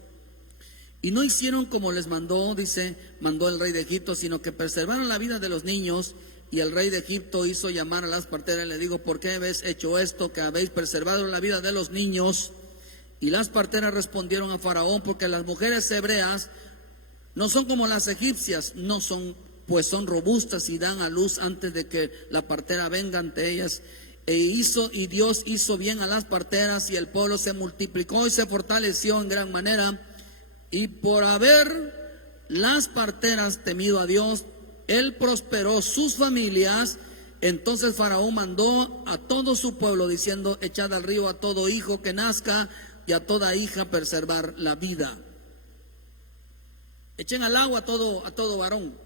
y no hicieron como les mandó el rey de Egipto, sino que preservaron la vida de los niños. Y el rey de Egipto hizo llamar a las parteras y le dijo, ¿por qué habéis hecho esto, que habéis preservado la vida de los niños? Y las parteras respondieron a Faraón, porque las mujeres hebreas no son como las egipcias, pues son robustas y dan a luz antes de que la partera venga ante ellas. Y Dios hizo bien a las parteras, y el pueblo se multiplicó y se fortaleció en gran manera. Y por haber las parteras temido a Dios, Él prosperó sus familias. Entonces Faraón mandó a todo su pueblo diciendo, echad al río a todo hijo que nazca, y a toda hija preservar la vida. Echen al agua a todo varón.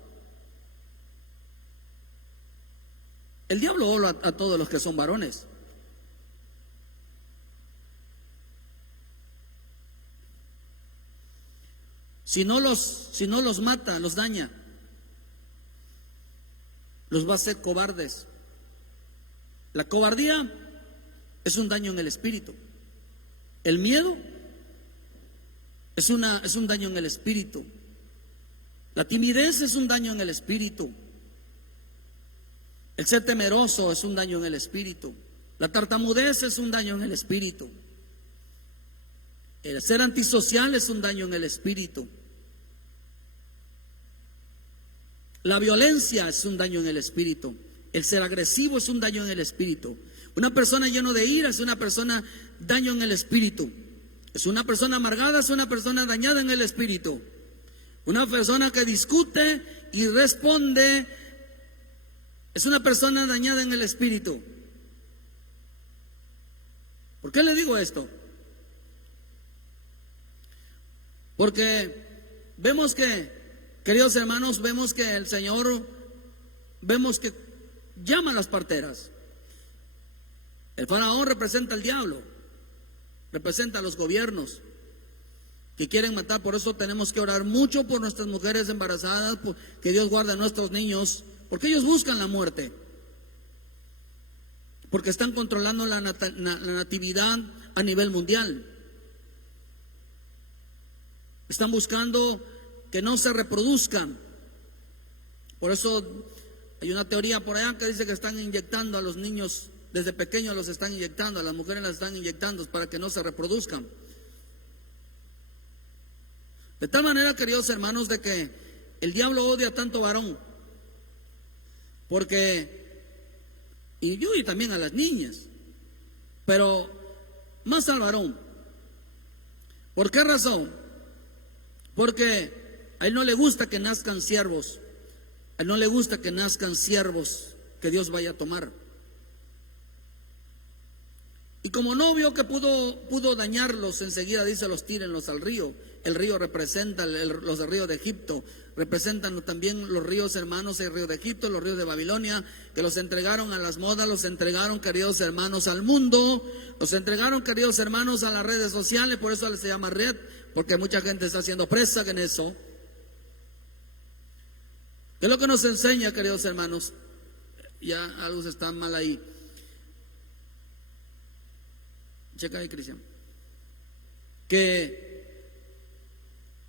El diablo ola a todos los que son varones. Si no los mata, los daña, los va a hacer cobardes. La cobardía es un daño en el espíritu. El miedo es un daño en el espíritu. La timidez es un daño en el espíritu. El ser temeroso es un daño en el espíritu. La tartamudez es un daño en el espíritu. El ser antisocial es un daño en el espíritu. La violencia es un daño en el espíritu. El ser agresivo es un daño en el espíritu. Una persona llena de ira es una persona daño en el espíritu. Es una persona amargada, es una persona dañada en el espíritu. Una persona que discute y responde es una persona dañada en el espíritu. ¿Por qué le digo esto? Porque vemos que, queridos hermanos, vemos que el Señor, vemos que llama a las parteras. El faraón representa al diablo, representa a los gobiernos que quieren matar. Por eso tenemos que orar mucho por nuestras mujeres embarazadas, que Dios guarde a nuestros niños, porque ellos buscan la muerte, porque están controlando la natividad a nivel mundial. Están buscando que no se reproduzcan. Por eso hay una teoría por allá que dice que están inyectando a los niños, desde pequeños los están inyectando, a las mujeres las están inyectando para que no se reproduzcan. De tal manera, queridos hermanos, de que el diablo odia tanto varón, porque, y también a las niñas, pero más al varón. ¿Por qué razón? Porque a él no le gusta que nazcan siervos, a él no le gusta que nazcan siervos que Dios vaya a tomar. Y como no vio que pudo dañarlos, enseguida dice: los tírenlos al río. El río representa los ríos de Egipto, representan también los ríos, hermanos, el río de Egipto, los ríos de Babilonia, que los entregaron a las modas, los entregaron, queridos hermanos, al mundo, los entregaron, queridos hermanos, a las redes sociales. Por eso se llama red, porque mucha gente está siendo presa en eso. ¿Qué es lo que nos enseña, queridos hermanos? Ya algo está mal ahí. Checa ahí, Cristian. Que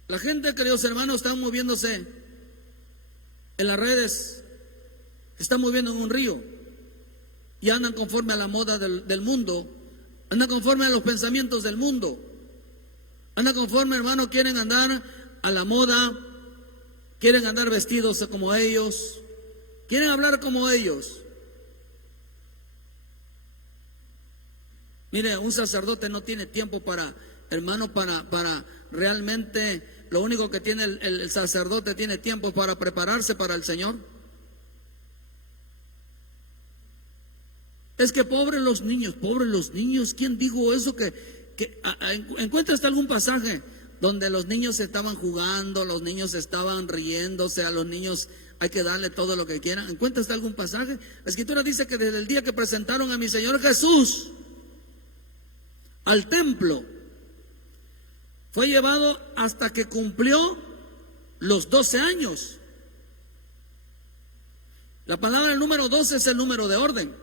la gente, queridos hermanos, están moviéndose en las redes, se están moviendo en un río y andan conforme a la moda del mundo, andan conforme a los pensamientos del mundo, andan conforme, hermano, quieren andar a la moda, quieren andar vestidos como ellos, quieren hablar como ellos. Mire, un sacerdote no tiene tiempo para, hermano, para realmente, lo único que tiene el sacerdote tiene tiempo para prepararse para el Señor. Es que pobres los niños, ¿quién dijo eso? ¿Encuentras algún pasaje donde los niños estaban jugando, los niños estaban riéndose, a los niños hay que darle todo lo que quieran? ¿Encuentras algún pasaje? La Escritura dice que desde el día que presentaron a mi Señor Jesús al templo, fue llevado hasta que cumplió los 12 años. La palabra, el número 12 es el número de orden,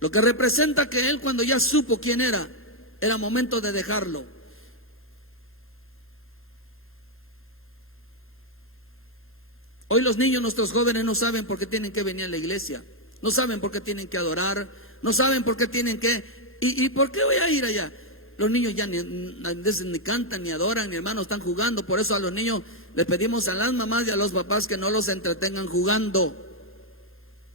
lo que representa que él, cuando ya supo quién era momento de dejarlo. Hoy los niños, nuestros jóvenes, no saben por qué tienen que venir a la iglesia, no saben por qué tienen que adorar, no saben por qué tienen que... ¿Y por qué voy a ir allá? Los niños ya ni cantan, ni adoran, ni hermanos, están jugando. Por eso a los niños les pedimos a las mamás y a los papás que no los entretengan jugando,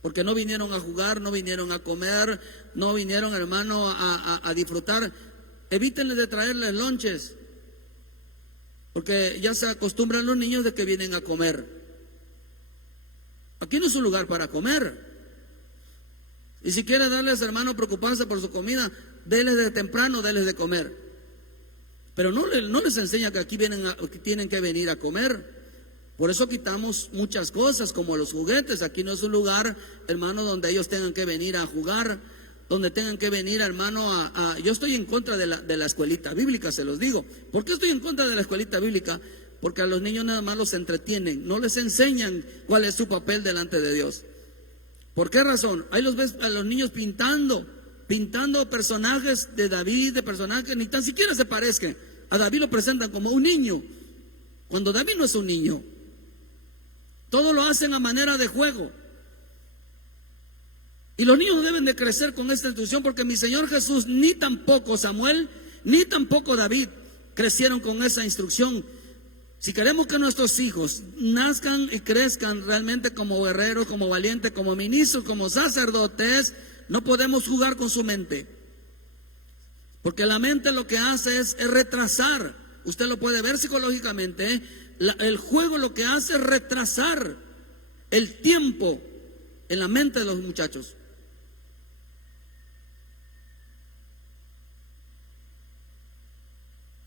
porque no vinieron a jugar, no vinieron a comer, no vinieron, hermano, a disfrutar. Evítenle de traerles lonches, porque ya se acostumbran los niños de que vienen a comer. Aquí no es un lugar para comer. Y si quiere darles, hermano, preocuparse por su comida, déles de temprano, déles de comer. Pero no les enseña que aquí que tienen que venir a comer. Por eso quitamos muchas cosas, como los juguetes. Aquí no es un lugar, hermano, donde ellos tengan que venir a jugar, donde tengan que venir, hermano, Yo estoy en contra de la escuelita bíblica, se los digo. ¿Por qué estoy en contra de la escuelita bíblica? Porque a los niños nada más los entretienen, no les enseñan cuál es su papel delante de Dios. ¿Por qué razón? Ahí los ves a los niños pintando personajes de David, de personajes, ni tan siquiera se parezcan. A David lo presentan como un niño, cuando David no es un niño. Todo lo hacen a manera de juego. Y los niños deben de crecer con esta instrucción, porque mi Señor Jesús, ni tampoco Samuel, ni tampoco David crecieron con esa instrucción. Si queremos que nuestros hijos nazcan y crezcan realmente como guerreros, como valientes, como ministros, como sacerdotes, no podemos jugar con su mente, porque la mente lo que hace es retrasar. Usted lo puede ver psicológicamente, el juego lo que hace es retrasar el tiempo en la mente de los muchachos.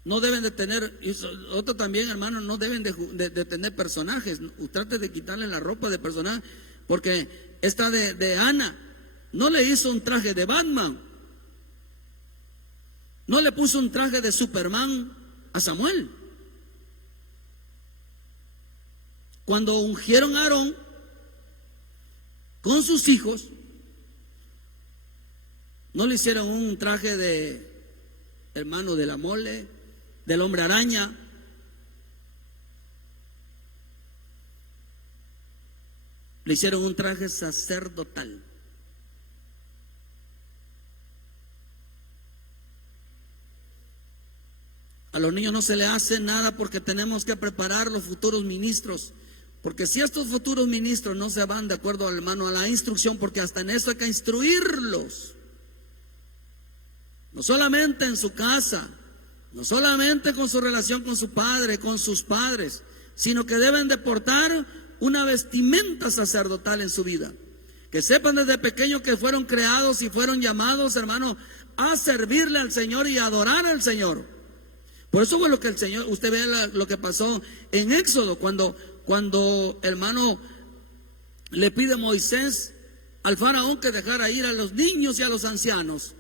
No deben de tener, otro también, hermano, no deben de tener personajes. Trate de quitarle la ropa de personaje, porque esta de Ana no le hizo un traje de Batman, no le puso un traje de Superman a Samuel. Cuando ungieron a Aarón con sus hijos, no le hicieron un traje de hermano de la mole, del hombre araña. Le hicieron un traje sacerdotal. A los niños no se le hace nada porque tenemos que preparar los futuros ministros. Porque si estos futuros ministros no se van de acuerdo, hermano, a la instrucción, porque hasta en eso hay que instruirlos. No solamente en su casa, no solamente con su relación con su padre, con sus padres, sino que deben de portar una vestimenta sacerdotal en su vida. Que sepan desde pequeños que fueron creados y fueron llamados, hermano, a servirle al Señor y a adorar al Señor. Por eso fue lo que el Señor, usted ve lo que pasó en Éxodo, cuando hermano le pide a Moisés al faraón que dejara ir a los niños y a los ancianos.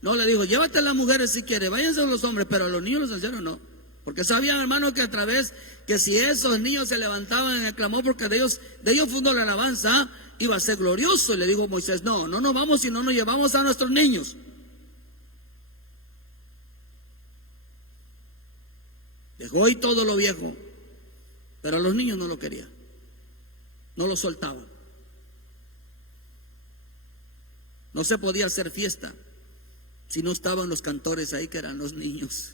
No, le dijo, llévate a las mujeres si quieres, váyanse los hombres, pero a los niños y los ancianos no. Porque sabían, hermano, que a través, que si esos niños se levantaban en el clamor, porque de ellos fundó la alabanza, iba a ser glorioso. Y le dijo Moisés, no nos vamos si no nos llevamos a nuestros niños. Dejó ahí todo lo viejo, pero a los niños no lo quería, no lo soltaban. No se podía hacer fiesta si no estaban los cantores ahí, que eran los niños.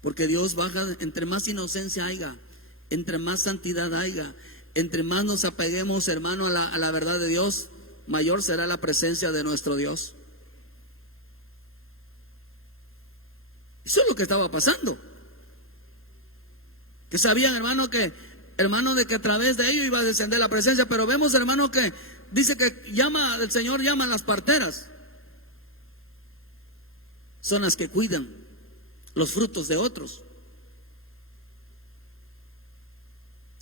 Porque Dios baja, entre más inocencia haya, entre más santidad haya, entre más nos apeguemos, hermano, a la verdad de Dios, mayor será la presencia de nuestro Dios. Eso es lo que estaba pasando. Que sabían, hermano, de que a través de ellos iba a descender la presencia. Pero vemos, hermano, que dice que el Señor llama a las parteras. Son las que cuidan los frutos de otros.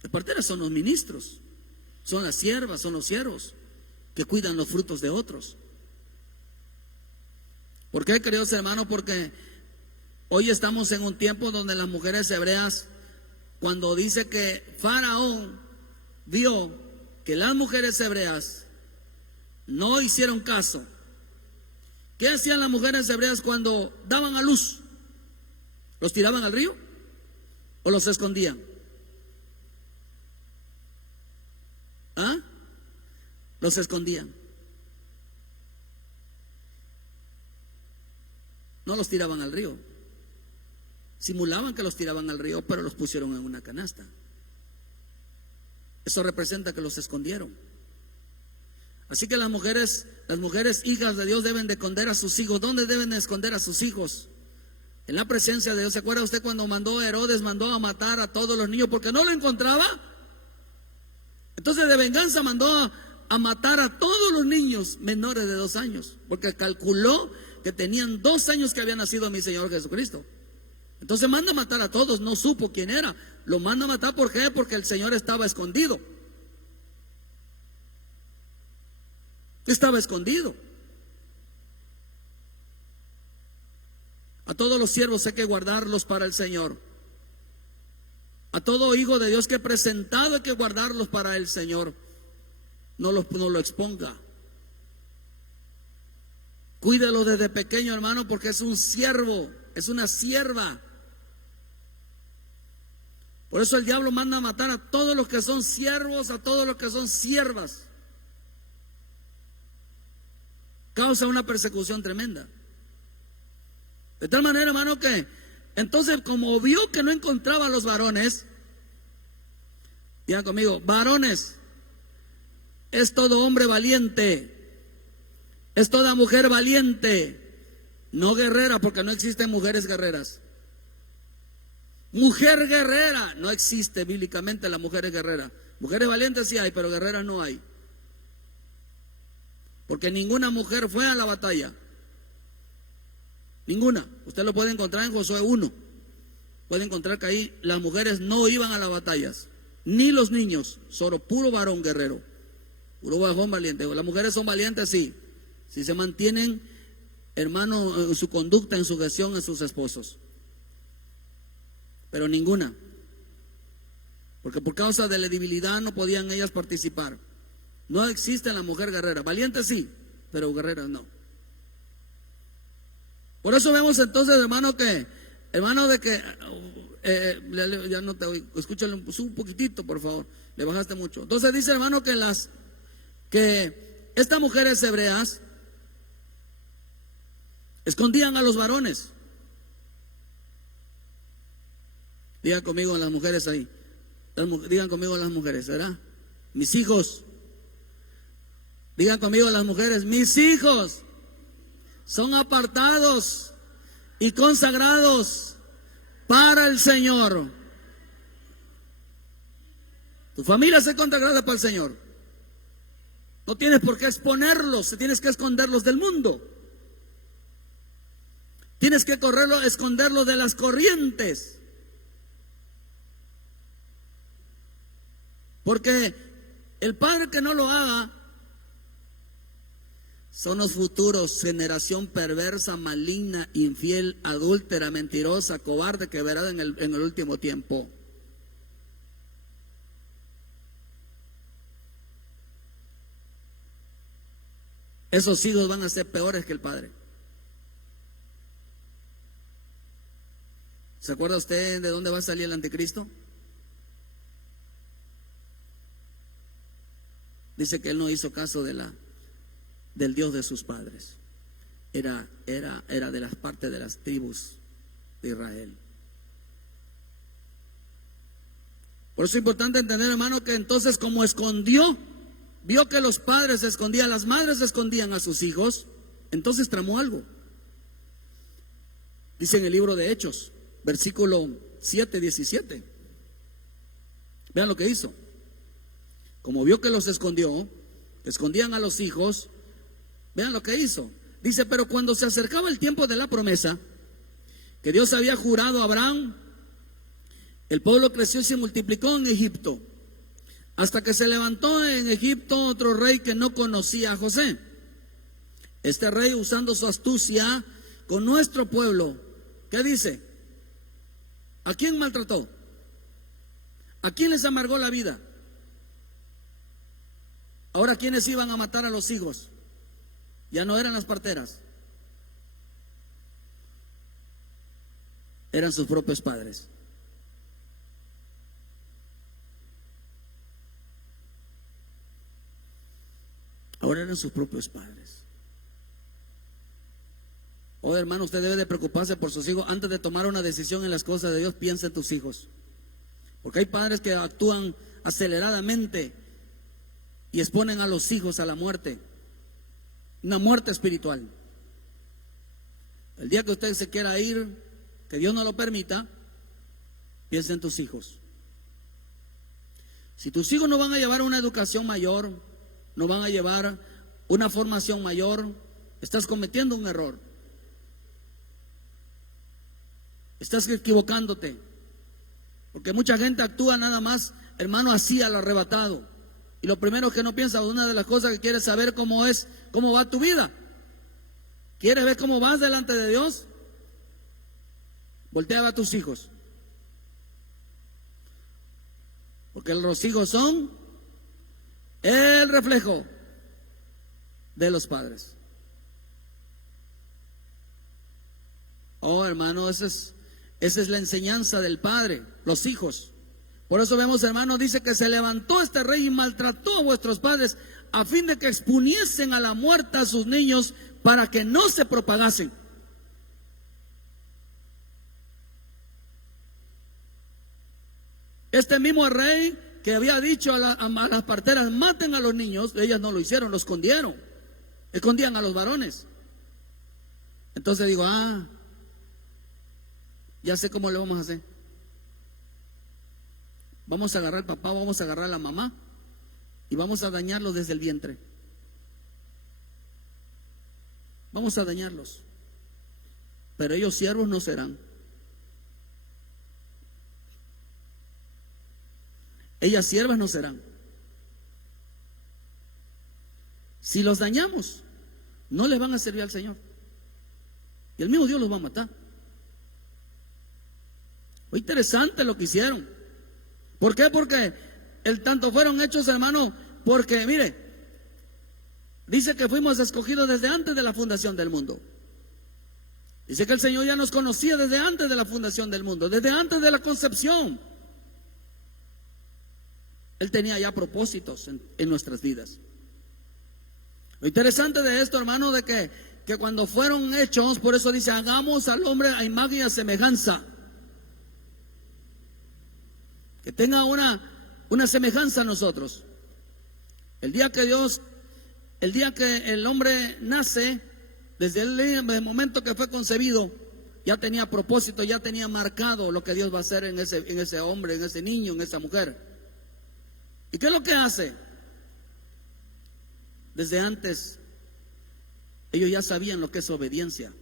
Las parteras son los ministros, son las siervas, son los siervos que cuidan los frutos de otros. ¿Por qué, queridos hermanos? Porque hoy estamos en un tiempo donde las mujeres hebreas, cuando dice que Faraón vio que las mujeres hebreas no hicieron caso, ¿qué hacían las mujeres hebreas cuando daban a luz? ¿Los tiraban al río o los escondían? ¿Ah? Los escondían. No los tiraban al río. Simulaban que los tiraban al río, pero los pusieron en una canasta. Eso representa que los escondieron. Así que las mujeres hijas de Dios deben de esconder a sus hijos. ¿Dónde deben de esconder a sus hijos? En la presencia de Dios. ¿Se acuerda usted cuando Herodes mandó a matar a todos los niños porque no lo encontraba? Entonces de venganza mandó a matar a todos los niños menores de 2 años, porque calculó que tenían 2 años que había nacido mi Señor Jesucristo. Entonces manda a matar a todos, no supo quién era. Lo manda a matar, ¿por qué? Porque el Señor estaba escondido. Estaba escondido. A todos los siervos hay que guardarlos para el Señor. A todo hijo de Dios que he presentado hay que guardarlos para el Señor. No lo exponga. Cuídalo desde pequeño, hermano, porque es un siervo, es una sierva. Por eso el diablo manda a matar a todos los que son siervos, a todos los que son siervas. Causa una persecución tremenda. De tal manera, hermano, que entonces, como vio que no encontraba a los varones, digan conmigo, varones, es todo hombre valiente, es toda mujer valiente, no guerrera, porque no existen mujeres guerreras. Mujer guerrera, no existe bíblicamente la mujer guerrera. Mujeres valientes sí hay, pero guerreras no hay. Porque ninguna mujer fue a la batalla. Ninguna. Usted lo puede encontrar en Josué 1. Puede encontrar que ahí las mujeres no iban a las batallas, ni los niños, solo puro varón guerrero, puro varón valiente. Las mujeres son valientes, sí, si se mantienen, hermano, en su conducta, en su gestión, en sus esposos. Pero ninguna, porque por causa de la debilidad no podían ellas participar. No existe la mujer guerrera. Valiente sí, pero guerreras no. Por eso vemos entonces, hermano, de que ya no te oigo, escúchale un poquitito, por favor, le bajaste mucho. Entonces dice, hermano, que estas mujeres hebreas escondían a los varones. Digan conmigo las mujeres ahí. Digan conmigo las mujeres, ¿verdad? Mis hijos. Digan conmigo las mujeres, mis hijos son apartados y consagrados para el Señor. Tu familia se consagrada para el Señor. No tienes por qué exponerlos, tienes que esconderlos del mundo. Tienes que esconderlos de las corrientes. Porque el padre que no lo haga son los futuros, generación perversa, maligna, infiel, adúltera, mentirosa, cobarde, que verá en el último tiempo. Esos hijos van a ser peores que el padre. ¿Se acuerda usted de dónde va a salir el anticristo? Dice que él no hizo caso del Dios de sus padres. Era de las partes de las tribus de Israel. Por eso es importante entender, hermano, que entonces como vio que los padres se escondían, las madres se escondían a sus hijos, entonces tramó algo. Dice en el libro de Hechos, versículo 7-17. Vean lo que hizo. Como vio que los escondían a los hijos, vean lo que hizo. Dice, pero cuando se acercaba el tiempo de la promesa que Dios había jurado a Abraham, el pueblo creció y se multiplicó en Egipto, hasta que se levantó en Egipto otro rey que no conocía a José. Este rey, usando su astucia con nuestro pueblo, ¿qué dice? ¿A quién maltrató? ¿A quién les amargó la vida? Ahora, ¿quiénes iban a matar a los hijos? Ya no eran las parteras, eran sus propios padres. Ahora eran sus propios padres. Oh, hermano, usted debe de preocuparse por sus hijos. Antes de tomar una decisión en las cosas de Dios, piensa en tus hijos. Porque hay padres que actúan aceleradamente y exponen a los hijos a la muerte, una muerte espiritual. El día que usted se quiera ir, que Dios no lo permita, piensa en tus hijos. Si tus hijos no van a llevar una educación mayor, no van a llevar una formación mayor, estás cometiendo un error. Estás equivocándote. Porque mucha gente actúa nada más, hermano, así al arrebatado. Y lo primero que no piensa, una de las cosas que quieres saber cómo va tu vida. ¿Quieres ver cómo vas delante de Dios? Voltea a tus hijos. Porque los hijos son el reflejo de los padres. Oh, hermano, esa es la enseñanza del padre, los hijos. Por eso vemos, hermano, dice que se levantó este rey y maltrató a vuestros padres a fin de que exponiesen a la muerte a sus niños para que no se propagasen. Este mismo rey que había dicho a las parteras, maten a los niños, ellas no lo hicieron, lo escondieron. Escondían a los varones. Entonces digo, ya sé cómo le vamos a hacer. vamos a agarrar al papá, vamos a agarrar a la mamá y vamos a dañarlos desde el vientre. Vamos a dañarlos. Pero ellos siervos no serán. Ellas siervas no serán. Si los dañamos, no les van a servir al Señor. Y el mismo Dios los va a matar. Fue interesante lo que hicieron. ¿Por qué? Porque tanto fueron hechos, hermano, porque mire, dice que fuimos escogidos desde antes de la fundación del mundo. Dice que el Señor ya nos conocía desde antes de la fundación del mundo, desde antes de la concepción. Él tenía ya propósitos en nuestras vidas. Lo interesante de esto, hermano, de que cuando fueron hechos, por eso dice, hagamos al hombre a imagen y a semejanza. Que tenga una semejanza a nosotros. El día que el hombre nace, desde el momento que fue concebido, ya tenía propósito, ya tenía marcado lo que Dios va a hacer en ese hombre, en ese niño, en esa mujer. ¿Y qué es lo que hace? Desde antes, ellos ya sabían lo que es obediencia.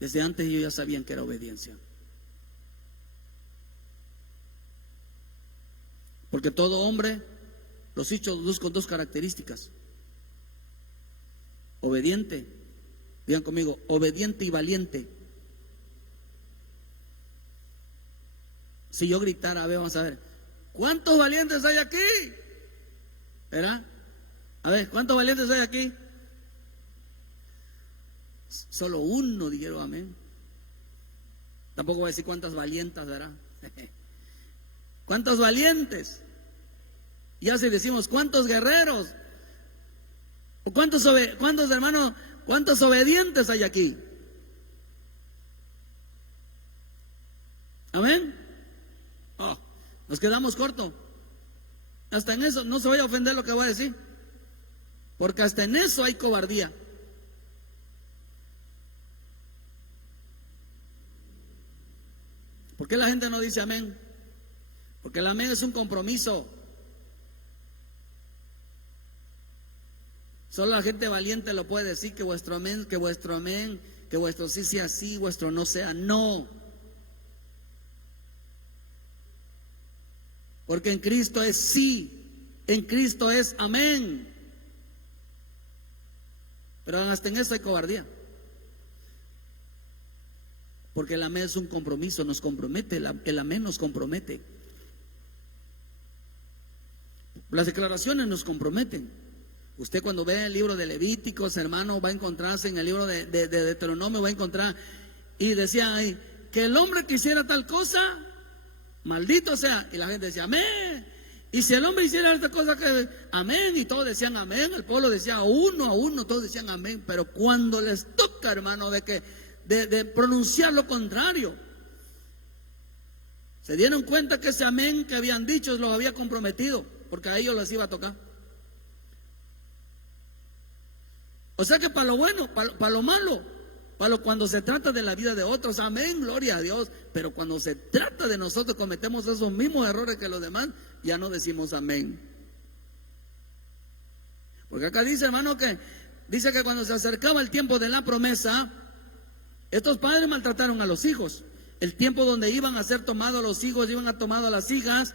Desde antes ellos ya sabían que era obediencia. Porque todo hombre, los hechos con dos características. Obediente, digan conmigo, obediente y valiente. Si yo gritara, a ver, vamos a ver, ¿cuántos valientes hay aquí? ¿Verdad? A ver, ¿cuántos valientes hay aquí? Solo uno, dijeron amén. Tampoco voy a decir cuántas valientas, ¿verdad? ¿Cuántos valientes? Ya si decimos, ¿cuántos guerreros? ¿O cuántos hermanos, cuántos obedientes hay aquí? Amén. Oh, nos quedamos cortos. Hasta en eso, no se vaya a ofender lo que voy a decir, porque hasta en eso hay cobardía. ¿Por qué la gente no dice amén? Porque el amén es un compromiso. Solo la gente valiente lo puede decir, que vuestro amén, que vuestro sí sea sí, vuestro no sea no. Porque en Cristo es sí, en Cristo es amén. Pero hasta en eso hay cobardía. Porque el amén es un compromiso, nos compromete, el amén nos compromete. Las declaraciones nos comprometen. Usted cuando ve el libro de Levíticos, hermano, va a encontrarse en el libro de Deuteronomio, va a encontrar, y decían ahí, que el hombre quisiera tal cosa, maldito sea. Y la gente decía, amén. Y si el hombre hiciera esta cosa, que amén. Y todos decían amén. El pueblo decía a uno, todos decían amén. Pero cuando les toca, hermano, de pronunciar lo contrario, se dieron cuenta que ese amén que habían dicho los había comprometido, porque a ellos les iba a tocar. O sea que para lo bueno, para lo malo, cuando se trata de la vida de otros, amén, gloria a Dios. Pero cuando se trata de nosotros, cometemos esos mismos errores que los demás, ya no decimos amén. Porque acá dice, hermano, que dice que cuando se acercaba el tiempo de la promesa, estos padres maltrataron a los hijos. El tiempo donde iban a ser tomados los hijos, iban a tomar a las hijas.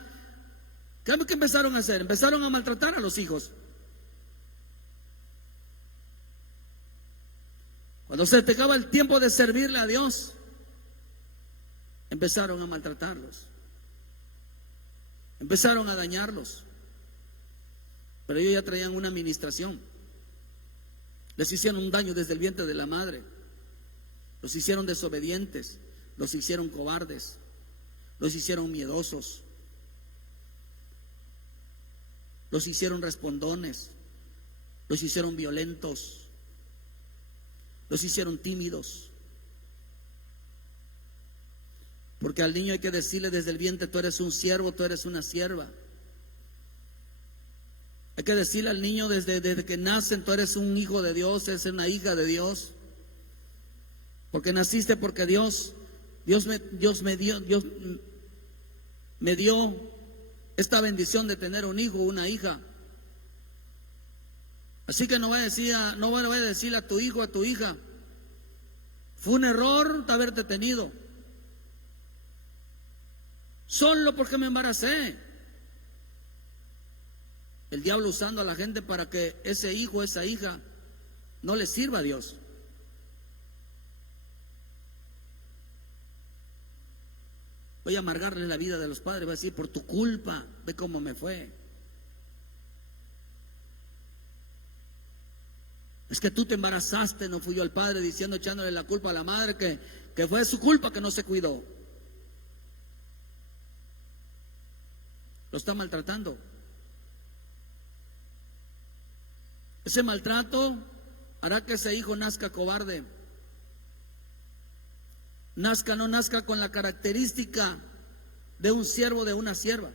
¿Qué empezaron a hacer? Empezaron a maltratar a los hijos. Cuando se acercaba el tiempo de servirle a Dios, empezaron a maltratarlos, empezaron a dañarlos. Pero ellos ya traían una administración. Les hicieron un daño desde el vientre de la madre. Los hicieron desobedientes, los hicieron cobardes, los hicieron miedosos, los hicieron respondones, los hicieron violentos, los hicieron tímidos. Porque al niño hay que decirle desde el vientre, tú eres un siervo, tú eres una sierva. Hay que decirle al niño desde que nacen, tú eres un hijo de Dios, eres una hija de Dios. Porque naciste porque Dios Dios me dio esta bendición de tener un hijo o una hija. Así que no vaya a decirle a tu hijo, a tu hija, fue un error haberte tenido, solo porque me embaracé. El diablo usando a la gente para que ese hijo, esa hija no le sirva a Dios. Voy a amargarle la vida de los padres, voy a decir, por tu culpa, ve cómo me fue. Es que tú te embarazaste, no fui yo el padre, diciendo, echándole la culpa a la madre, que fue su culpa que no se cuidó. Lo está maltratando. Ese maltrato hará que ese hijo nazca cobarde. No nazca con la característica de un siervo, de una sierva.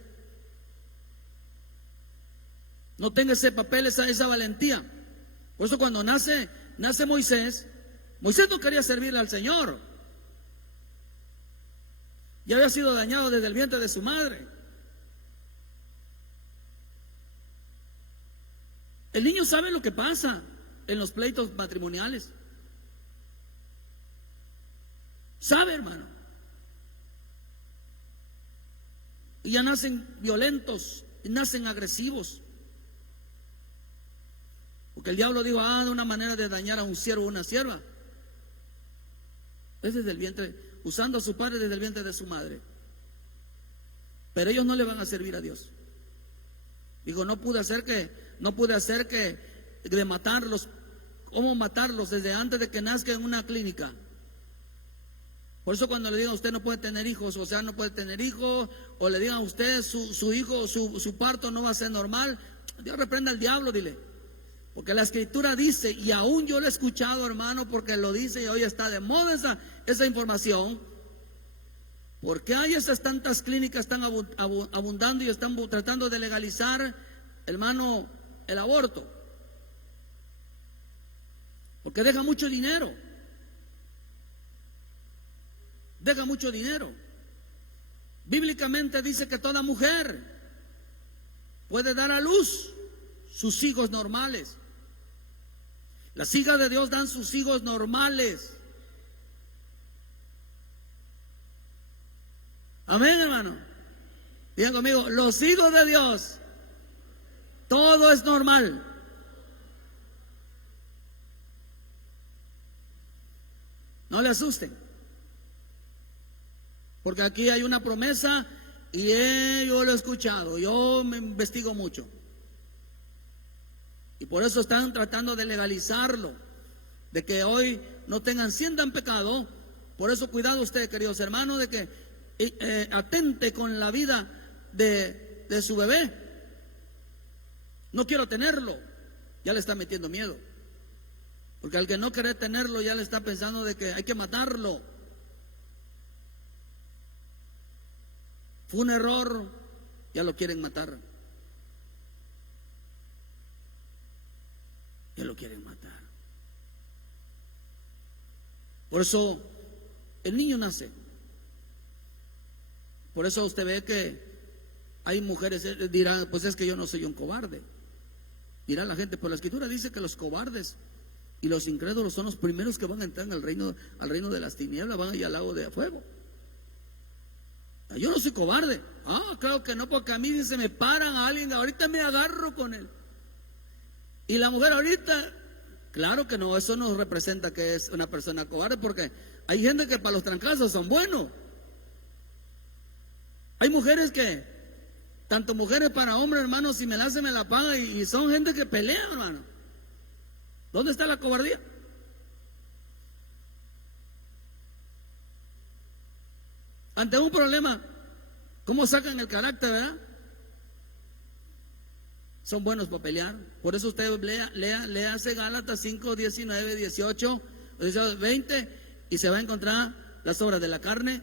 No tenga ese papel, esa valentía. Por eso cuando nace Moisés no quería servirle al Señor. Ya había sido dañado desde el vientre de su madre. El niño sabe lo que pasa en los pleitos matrimoniales. Sabe, hermano. Y ya nacen violentos, y nacen agresivos. Porque el diablo dijo, de una manera de dañar a un siervo o una sierva. Es desde el vientre, usando a su padre desde el vientre de su madre. Pero ellos no le van a servir a Dios. Dijo, no pude hacer que de matarlos. ¿Cómo matarlos? Desde antes de que nazca en una clínica. Por eso cuando le digan a usted no puede tener hijos, o sea, no puede tener hijos, o le digan a usted su hijo, su parto no va a ser normal, Dios reprenda al diablo, dile. Porque la escritura dice, y aún yo lo he escuchado, hermano, porque lo dice y hoy está de moda esa información. ¿Por qué hay esas tantas clínicas están abundando y están tratando de legalizar, hermano, el aborto? Porque deja mucho dinero. Deja mucho dinero. Bíblicamente dice que toda mujer puede dar a luz sus hijos normales. Las hijas de Dios dan sus hijos normales. Amén, hermano. Digan conmigo, los hijos de Dios, todo es normal. No le asusten. Porque aquí hay una promesa y yo lo he escuchado, yo me investigo mucho. Y por eso están tratando de legalizarlo, de que hoy no sientan pecado. Por eso cuidado usted, queridos hermanos, de que atente con la vida de su bebé. No quiero tenerlo, ya le está metiendo miedo. Porque al que no quiere tenerlo ya le está pensando de que hay que matarlo. Fue un error, ya lo quieren matar. Ya lo quieren matar. Por eso el niño nace. Por eso usted ve que hay mujeres, dirán, pues es que yo no soy un cobarde. Dirá la gente, pues la escritura dice que los cobardes y los incrédulos son los primeros que van a entrar al reino de las tinieblas, van allá al lago de fuego. Yo no soy cobarde. Claro que no, porque a mí se me paran a alguien, ahorita me agarro con él. Y la mujer ahorita, claro que no, eso no representa que es una persona cobarde, porque hay gente que para los trancazos son buenos. Hay mujeres que, tanto mujeres para hombres, hermano, si me la hace me la paga, y son gente que pelea, hermano. ¿Dónde está la cobardía? Ante un problema, ¿cómo sacan el carácter, verdad? Son buenos para pelear. Por eso usted lea Gálatas 5, 19, 18, 20, y se va a encontrar las obras de la carne,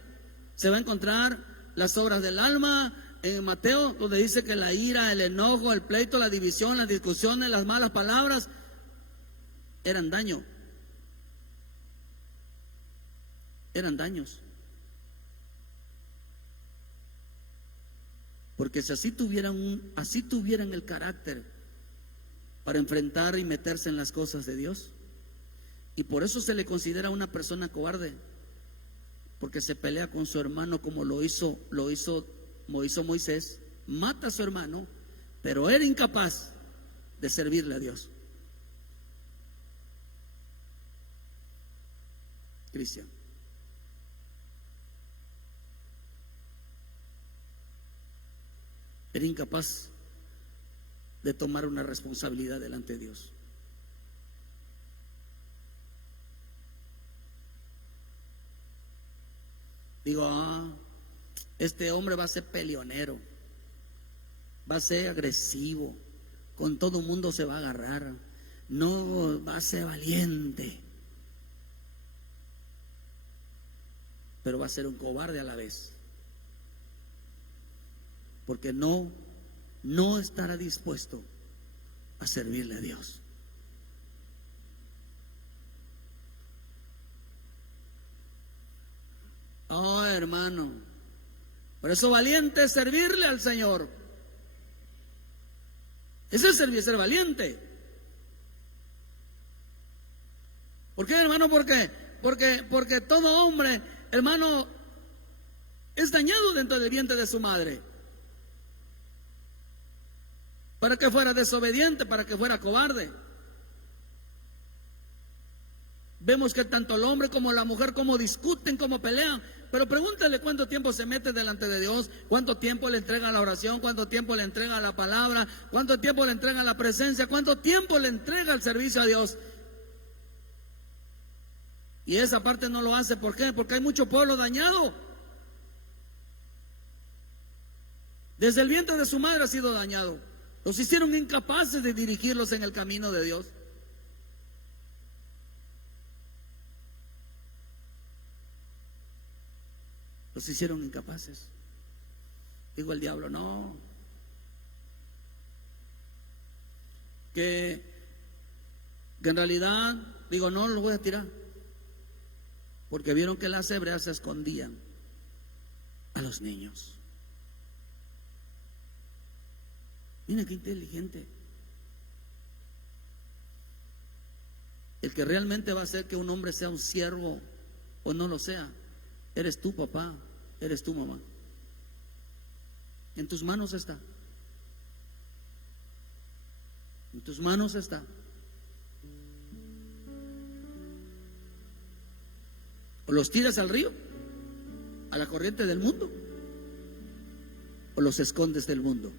se va a encontrar las obras del alma. En Mateo, donde dice que la ira, el enojo, el pleito, la división, las discusiones, las malas palabras eran daño. Eran daños. Porque si así tuvieran el carácter para enfrentar y meterse en las cosas de Dios, y por eso se le considera una persona cobarde, porque se pelea con su hermano como lo hizo Moisés, mata a su hermano, pero era incapaz de servirle a Dios. Cristian, era incapaz de tomar una responsabilidad delante de Dios. Digo, este hombre va a ser peleonero, va a ser agresivo, con todo mundo se va a agarrar, no va a ser valiente, pero va a ser un cobarde a la vez, porque no estará dispuesto a servirle a Dios. Oh, hermano, por eso valiente es servirle al Señor. Ese es ser valiente. ¿Por qué, hermano? Porque todo hombre, hermano, es dañado dentro del vientre de su madre. Para que fuera desobediente, para que fuera cobarde. Vemos que tanto el hombre como la mujer como discuten, como pelean. Pero pregúntale cuánto tiempo se mete delante de Dios, cuánto tiempo le entrega a la oración, cuánto tiempo le entrega a la palabra, cuánto tiempo le entrega a la presencia, cuánto tiempo le entrega al servicio a Dios. Y esa parte no lo hace. ¿Por qué? Porque hay mucho pueblo dañado. Desde el vientre de su madre ha sido dañado. Los hicieron incapaces de dirigirlos en el camino de Dios. Los hicieron incapaces. Digo el diablo, no. Que en realidad, digo, no lo voy a tirar. Porque vieron que las hebreas se escondían a los niños. Mira qué inteligente. El que realmente va a hacer que un hombre sea un siervo o no lo sea, eres tú, papá, eres tú, mamá. En tus manos está. En tus manos está. O los tiras al río, a la corriente del mundo, o los escondes del mundo.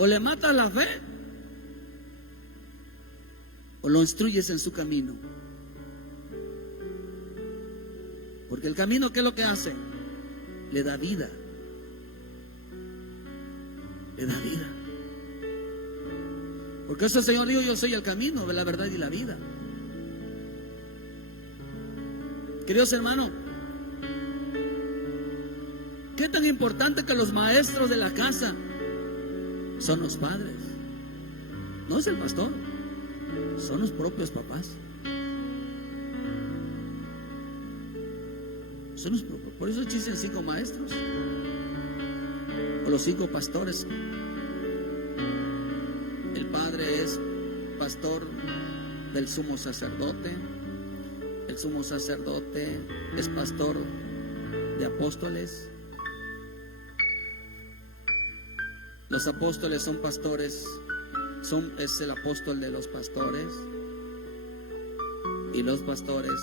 O le matas la fe, o lo instruyes en su camino. Porque el camino, ¿qué es lo que hace? Le da vida. Le da vida. Porque eso el Señor dijo: yo soy el camino, la verdad y la vida. Queridos hermanos, ¿qué tan importante que los maestros de la casa son los padres? No es el pastor, son los propios papás. Son los propios. Por eso existen 5 maestros o los 5 pastores. El padre es pastor del sumo sacerdote. El sumo sacerdote es pastor de apóstoles. Los apóstoles son pastores, es el apóstol de los pastores. Y los pastores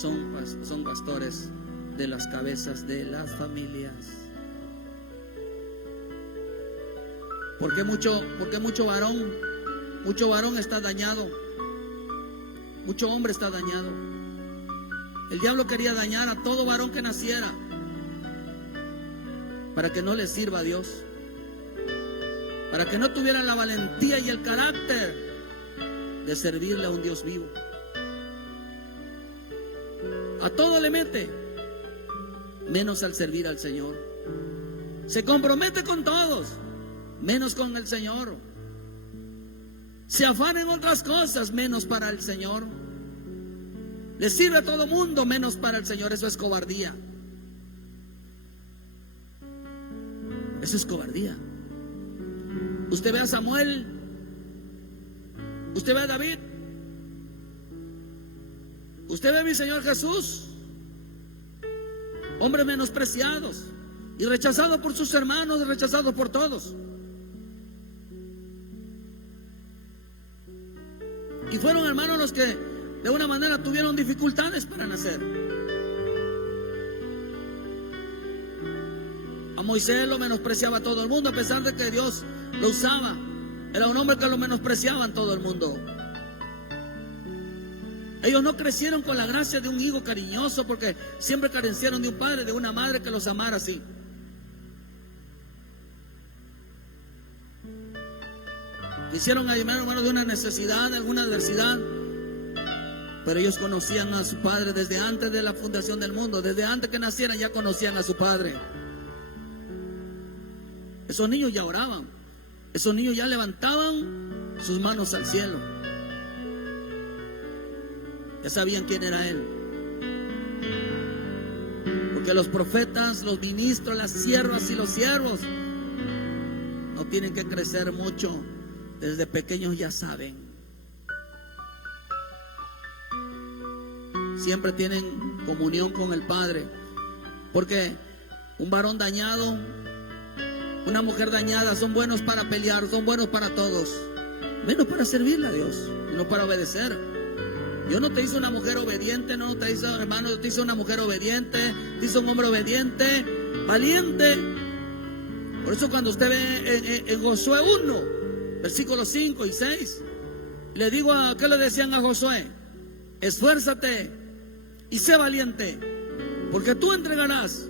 son pastores de las cabezas de las familias. ¿Por qué mucho varón está dañado? Mucho hombre está dañado. El diablo quería dañar a todo varón que naciera para que no le sirva a Dios, para que no tuviera la valentía y el carácter de servirle a un Dios vivo. A todo le mete, menos al servir al Señor. Se compromete con todos, menos con el Señor. Se afana en otras cosas, menos para el Señor. Le sirve a todo mundo menos para el Señor. Eso es cobardía. Eso es cobardía. Usted ve a Samuel, usted ve a David, usted ve a mi Señor Jesús, hombres menospreciados y rechazados por sus hermanos y rechazados por todos. Y fueron hermanos los que de una manera tuvieron dificultades para nacer. A Moisés lo menospreciaba todo el mundo, a pesar de que Dios lo usaba. Era un hombre que lo menospreciaban todo el mundo. Ellos no crecieron con la gracia de un hijo cariñoso, porque siempre carecieron de un padre, de una madre que los amara así. Quisieron ayudar, hermanos, de una necesidad, de alguna adversidad, pero ellos conocían a su padre desde antes de la fundación del mundo. Desde antes que nacieran ya conocían a su padre. Esos niños ya oraban, esos niños ya levantaban sus manos al cielo, ya sabían quién era Él. Porque los profetas, los ministros, las siervas y los siervos no tienen que crecer mucho, desde pequeños ya saben. Siempre tienen comunión con el Padre, porque un varón dañado, una mujer dañada son buenos para pelear, son buenos para todos, menos para servirle a Dios, no para obedecer. Dios no te hizo una mujer obediente, no te hizo, hermano, te hizo una mujer obediente, te hizo un hombre obediente, valiente. Por eso cuando usted ve en Josué 1, versículos 5 y 6, le digo, ¿qué le decían a Josué? Esfuérzate y sé valiente, porque tú entregarás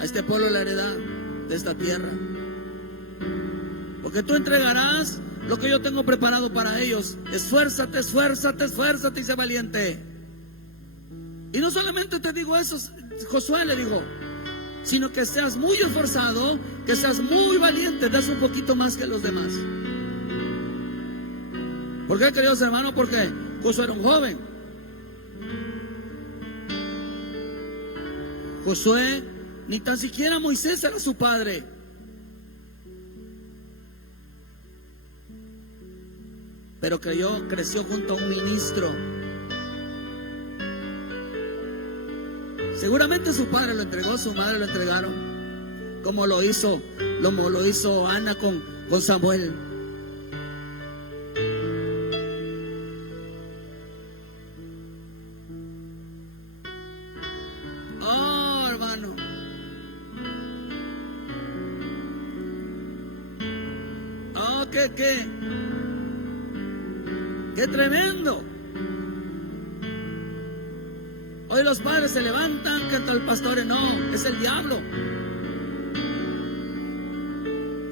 a este pueblo la heredad de esta tierra, porque tú entregarás lo que yo tengo preparado para ellos. Esfuérzate, esfuérzate, esfuérzate y sé valiente. Y no solamente te digo eso, Josué le dijo, sino que seas muy esforzado, que seas muy valiente, des un poquito más que los demás. ¿Por qué, queridos hermanos? Porque Josué era un joven. Josué, ni tan siquiera Moisés era su padre. Pero creció junto a un ministro. Seguramente su padre lo entregó, su madre lo entregaron, como lo hizo Ana con Samuel. Oh, hermano. Oh, qué tremendo. Hoy los padres se levantan, cantan al pastor, no, es el diablo.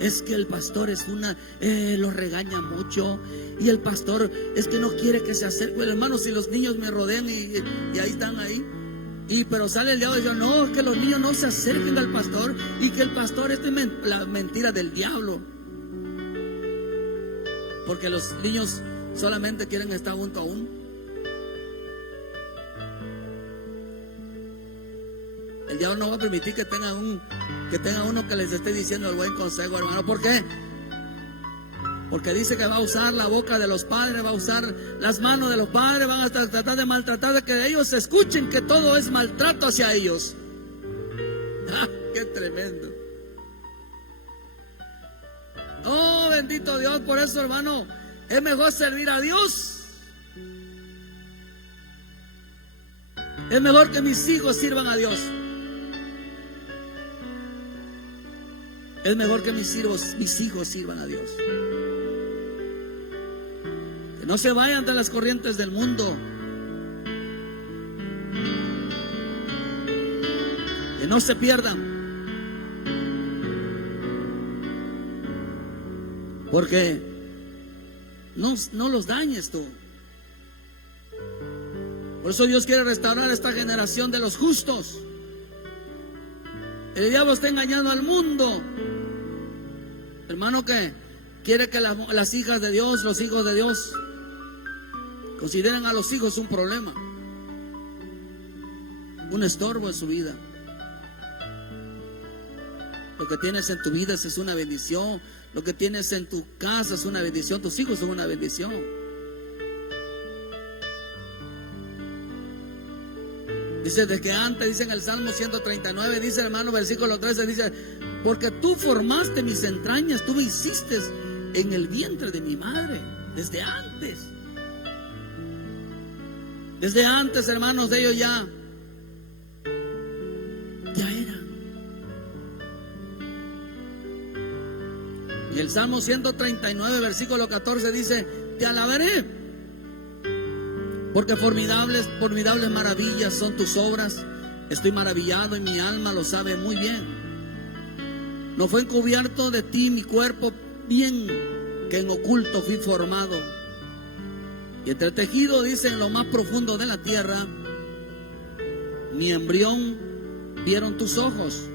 Es que el pastor es lo regaña mucho, y el pastor es que no quiere que se acerque. Bueno, hermano, si los niños me rodean y ahí están ahí, pero sale el diablo y dice, no, que los niños no se acerquen al pastor, y que el pastor es la mentira del diablo, porque los niños solamente quieren estar junto a uno. El diablo no va a permitir que tenga uno que les esté diciendo el buen consejo, hermano. ¿Por qué? Porque dice que va a usar la boca de los padres, va a usar las manos de los padres, van a tratar de maltratar, de que ellos escuchen que todo es maltrato hacia ellos. ¡Ah, qué tremendo! Oh, bendito Dios. Por eso, hermano, es mejor servir a Dios. Es mejor que mis hijos sirvan a Dios. Es mejor que mis hijos sirvan a Dios. Que no se vayan de las corrientes del mundo. Que no se pierdan. Porque no los dañes tú. Por eso Dios quiere restaurar esta generación de los justos. El diablo está engañando al mundo, hermano, que quiere que las hijas de Dios, los hijos de Dios, Consideran a los hijos un problema, un estorbo en su vida. Lo que tienes en tu vida es una bendición. Lo que tienes en tu casa es una bendición. Tus hijos son una bendición. Dice de que antes, dice en el Salmo 139, dice hermano, versículo 13, dice: porque tú formaste mis entrañas, tú me hiciste en el vientre de mi madre. Desde antes. Desde antes, hermanos, de ellos ya eran. Y el Salmo 139, versículo 14 dice: te alabaré, porque formidables maravillas son tus obras. Estoy maravillado y mi alma lo sabe muy bien. No fue encubierto de ti mi cuerpo, bien que en oculto fui formado. Y entretejido, dice, en lo más profundo de la tierra, mi embrión vieron tus ojos.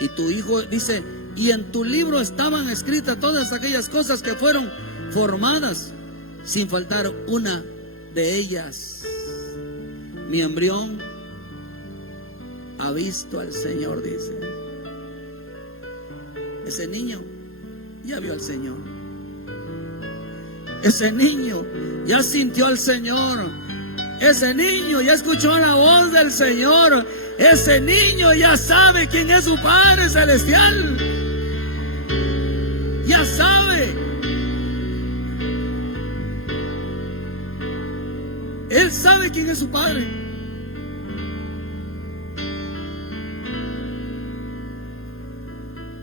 Y tu hijo, dice, y en tu libro estaban escritas todas aquellas cosas que fueron formadas, sin faltar una de ellas. Mi embrión ha visto al Señor, dice. Ese niño ya vio al Señor. Ese niño ya sintió al Señor. Ese niño ya escuchó la voz del Señor. Ese niño ya sabe quién es su Padre Celestial. Ya sabe. Él sabe quién es su Padre.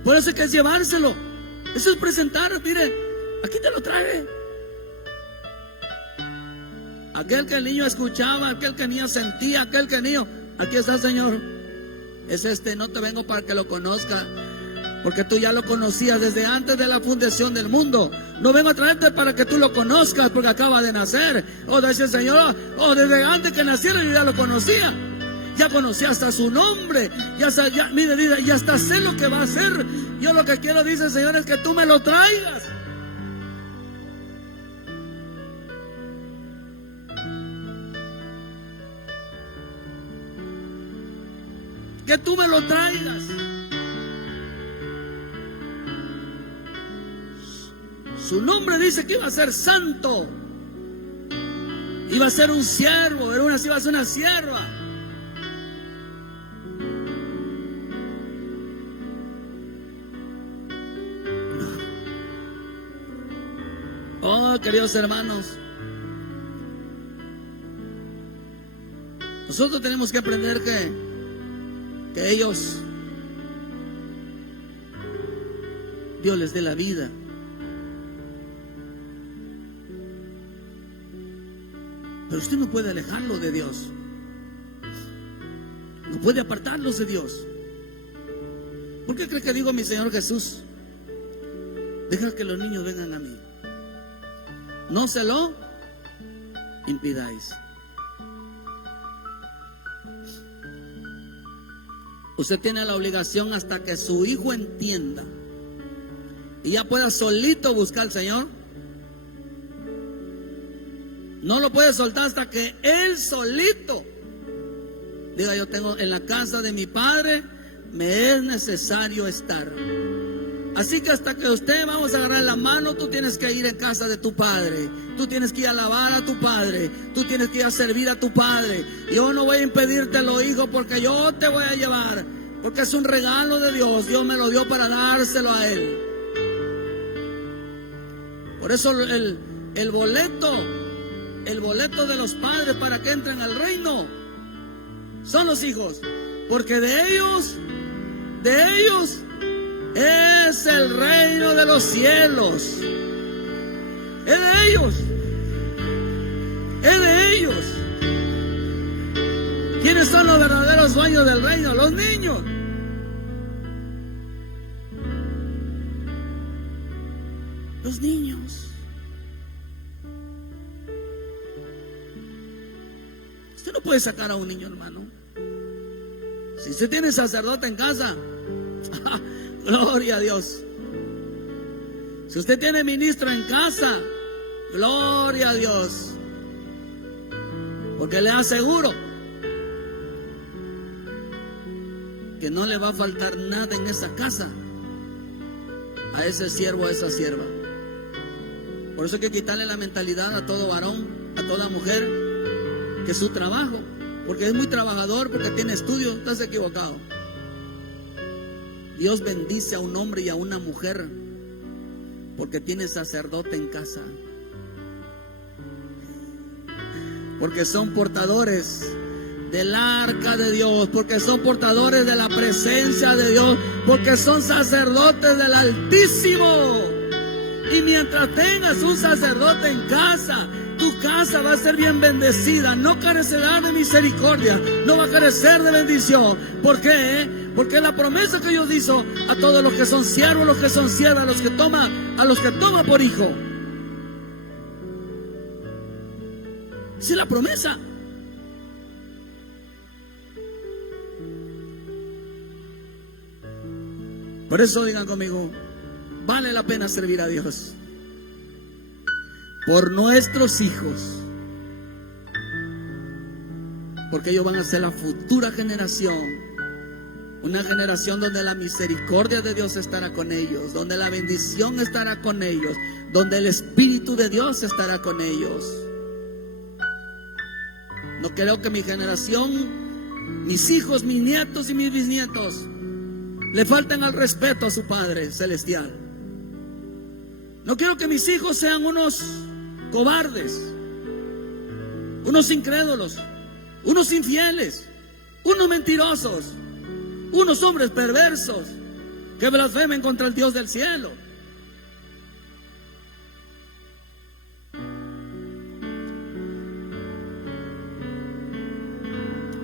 Por eso hay que llevárselo. Eso es presentar. Mire, aquí te lo traje. Aquel que el niño escuchaba, aquel que el niño sentía, aquel que el niño, aquí está, Señor. Es este, no te vengo para que lo conozca, porque tú ya lo conocías desde antes de la fundación del mundo. No vengo a traerte para que tú lo conozcas, porque acaba de nacer. O dice el Señor, desde antes que naciera yo ya lo conocía. Ya conocía hasta su nombre. Mire, ya hasta sé lo que va a hacer. Yo lo que quiero, dice el Señor, es que tú me lo traigas. Que tú me lo traigas. Su nombre dice que iba a ser santo. Iba a ser un siervo, iba a ser una sierva. Oh, queridos hermanos, nosotros tenemos que aprender que ellos, Dios les dé la vida. Pero usted no puede alejarlo de Dios. No puede apartarlos de Dios. ¿Por qué cree que digo mi Señor Jesús? Deja que los niños vengan a mí. No se lo impidáis. Usted tiene la obligación hasta que su hijo entienda y ya pueda solito buscar al Señor. No lo puede soltar hasta que él solito diga: yo tengo en la casa de mi padre, me es necesario estar. Así que hasta que usted, vamos a agarrar la mano, tú tienes que ir en casa de tu padre. Tú tienes que ir a alabar a tu padre. Tú tienes que ir a servir a tu padre. Yo no voy a impedírtelo, hijo, porque yo te voy a llevar. Porque es un regalo de Dios. Dios me lo dio para dárselo a él. Por eso el boleto de los padres para que entren al reino son los hijos. Porque de ellos es el reino de los cielos. Es de ellos. Es de ellos. ¿Quiénes son los verdaderos dueños del reino? Los niños. Los niños. Usted no puede sacar a un niño, hermano. Si usted tiene sacerdote en casa, gloria a Dios. Si usted tiene ministro en casa, gloria a Dios. Porque le aseguro que no le va a faltar nada en esa casa a ese siervo, a esa sierva. Por eso hay que quitarle la mentalidad a todo varón, a toda mujer, que su trabajo, porque es muy trabajador, porque tiene estudios, estás equivocado. Dios bendice a un hombre y a una mujer porque tiene sacerdote en casa, porque son portadores del arca de Dios, porque son portadores de la presencia de Dios, porque son sacerdotes del Altísimo. Y mientras tengas un sacerdote en casa, tu casa va a ser bien bendecida, no carecerá de misericordia, no va a carecer de bendición. ¿Por qué? Porque la promesa que Dios hizo a todos los que son siervos, los que son siervas, a los que toma por hijo. Esa es la promesa. Por eso digan conmigo, vale la pena servir a Dios por nuestros hijos, porque ellos van a ser la futura generación, una generación donde la misericordia de Dios estará con ellos, donde la bendición estará con ellos, donde el Espíritu de Dios estará con ellos. No creo que mi generación, mis hijos, mis nietos y mis bisnietos le falten al respeto a su Padre Celestial. No quiero que mis hijos sean unos cobardes, unos incrédulos, unos infieles, unos mentirosos, unos hombres perversos que blasfemen contra el Dios del cielo.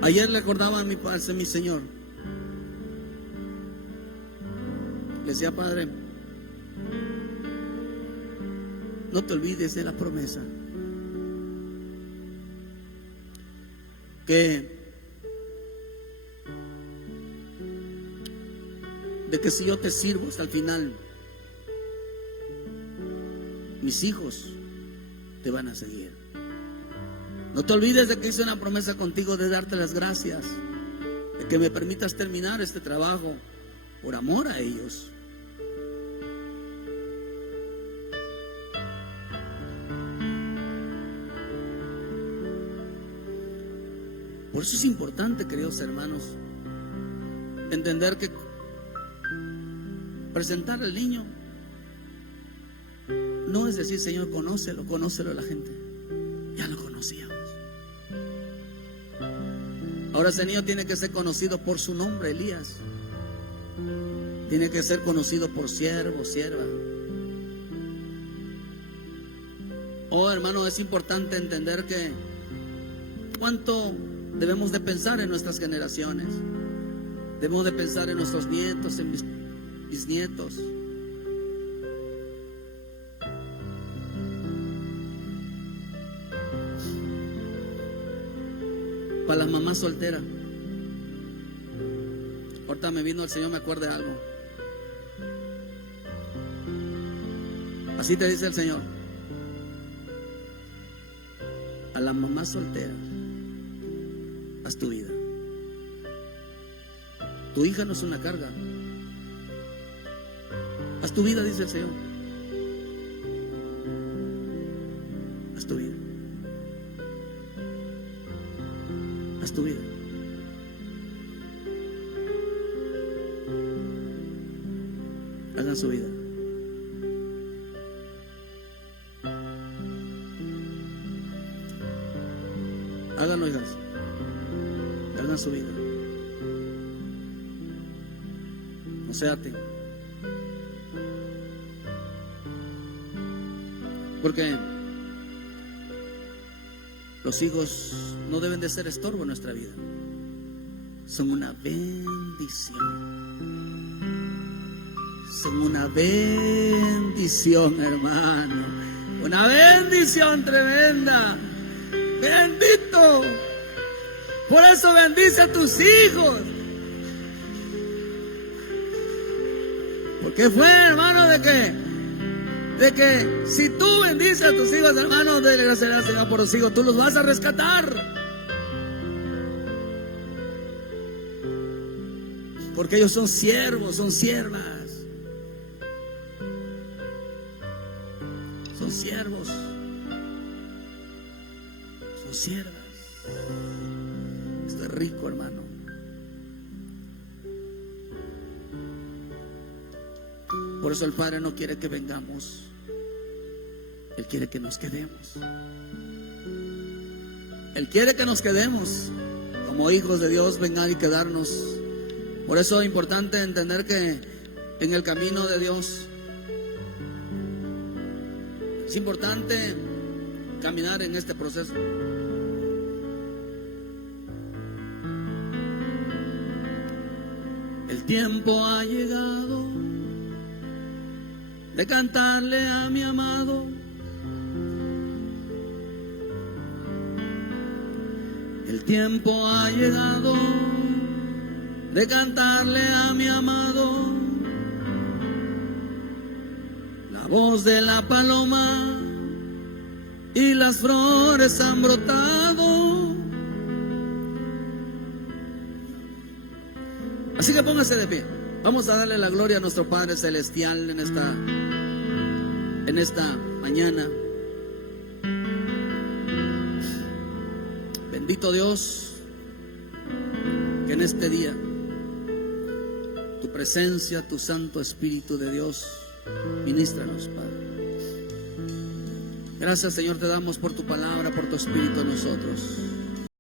Ayer le acordaba a mi padre, mi Señor. Le decía, Padre, no te olvides de la promesa de que si yo te sirvo hasta el final, mis hijos te van a seguir. No te olvides de que hice una promesa contigo de darte las gracias, de que me permitas terminar este trabajo por amor a ellos. Por eso es importante, queridos hermanos, entender que presentar al niño no es decir, Señor, conócelo a la gente. Ya lo conocíamos. Ahora ese niño tiene que ser conocido por su nombre, Elías. Tiene que ser conocido por siervo, sierva. Oh, hermano, es importante entender que cuánto debemos de pensar en nuestras generaciones. Debemos de pensar en nuestros nietos, en bisnietos. Para las mamás solteras. Ahorita me vino el Señor, me acuerdo de algo. Así te dice el Señor. A la mamá soltera, haz tu vida. Tu hija no es una carga. Haz tu vida, dice el Señor. Haz tu vida. Haz tu vida. Hagan su vida. Háganlo, hijas. Hagan su vida. No se aten. Porque los hijos no deben de ser estorbo en nuestra vida. Son una bendición. Son una bendición, hermano. Una bendición tremenda. Bendito. Por eso bendice a tus hijos. Porque fue, hermano, de que si tú bendices a tus hijos, hermano, dale gracias al Señor por los hijos, tú los vas a rescatar. porque ellos son siervos, son siervas. Son siervos, son siervas. Esto es rico, hermano. Por eso el Padre no quiere que vengamos, Él quiere que nos quedemos. Él quiere que nos quedemos como hijos de Dios, vengar y quedarnos. Por eso es importante entender que en el camino de Dios es importante caminar en este proceso. El tiempo ha llegado de cantarle a mi amado. El tiempo ha llegado de cantarle a mi amado. La voz de la paloma y las flores han brotado. Así que póngase de pie. Vamos a darle la gloria a nuestro Padre Celestial en esta mañana. Bendito Dios, que en este día tu presencia, tu Santo Espíritu de Dios, ministranos, Padre. Gracias, Señor, te damos por tu palabra, por tu Espíritu en nosotros.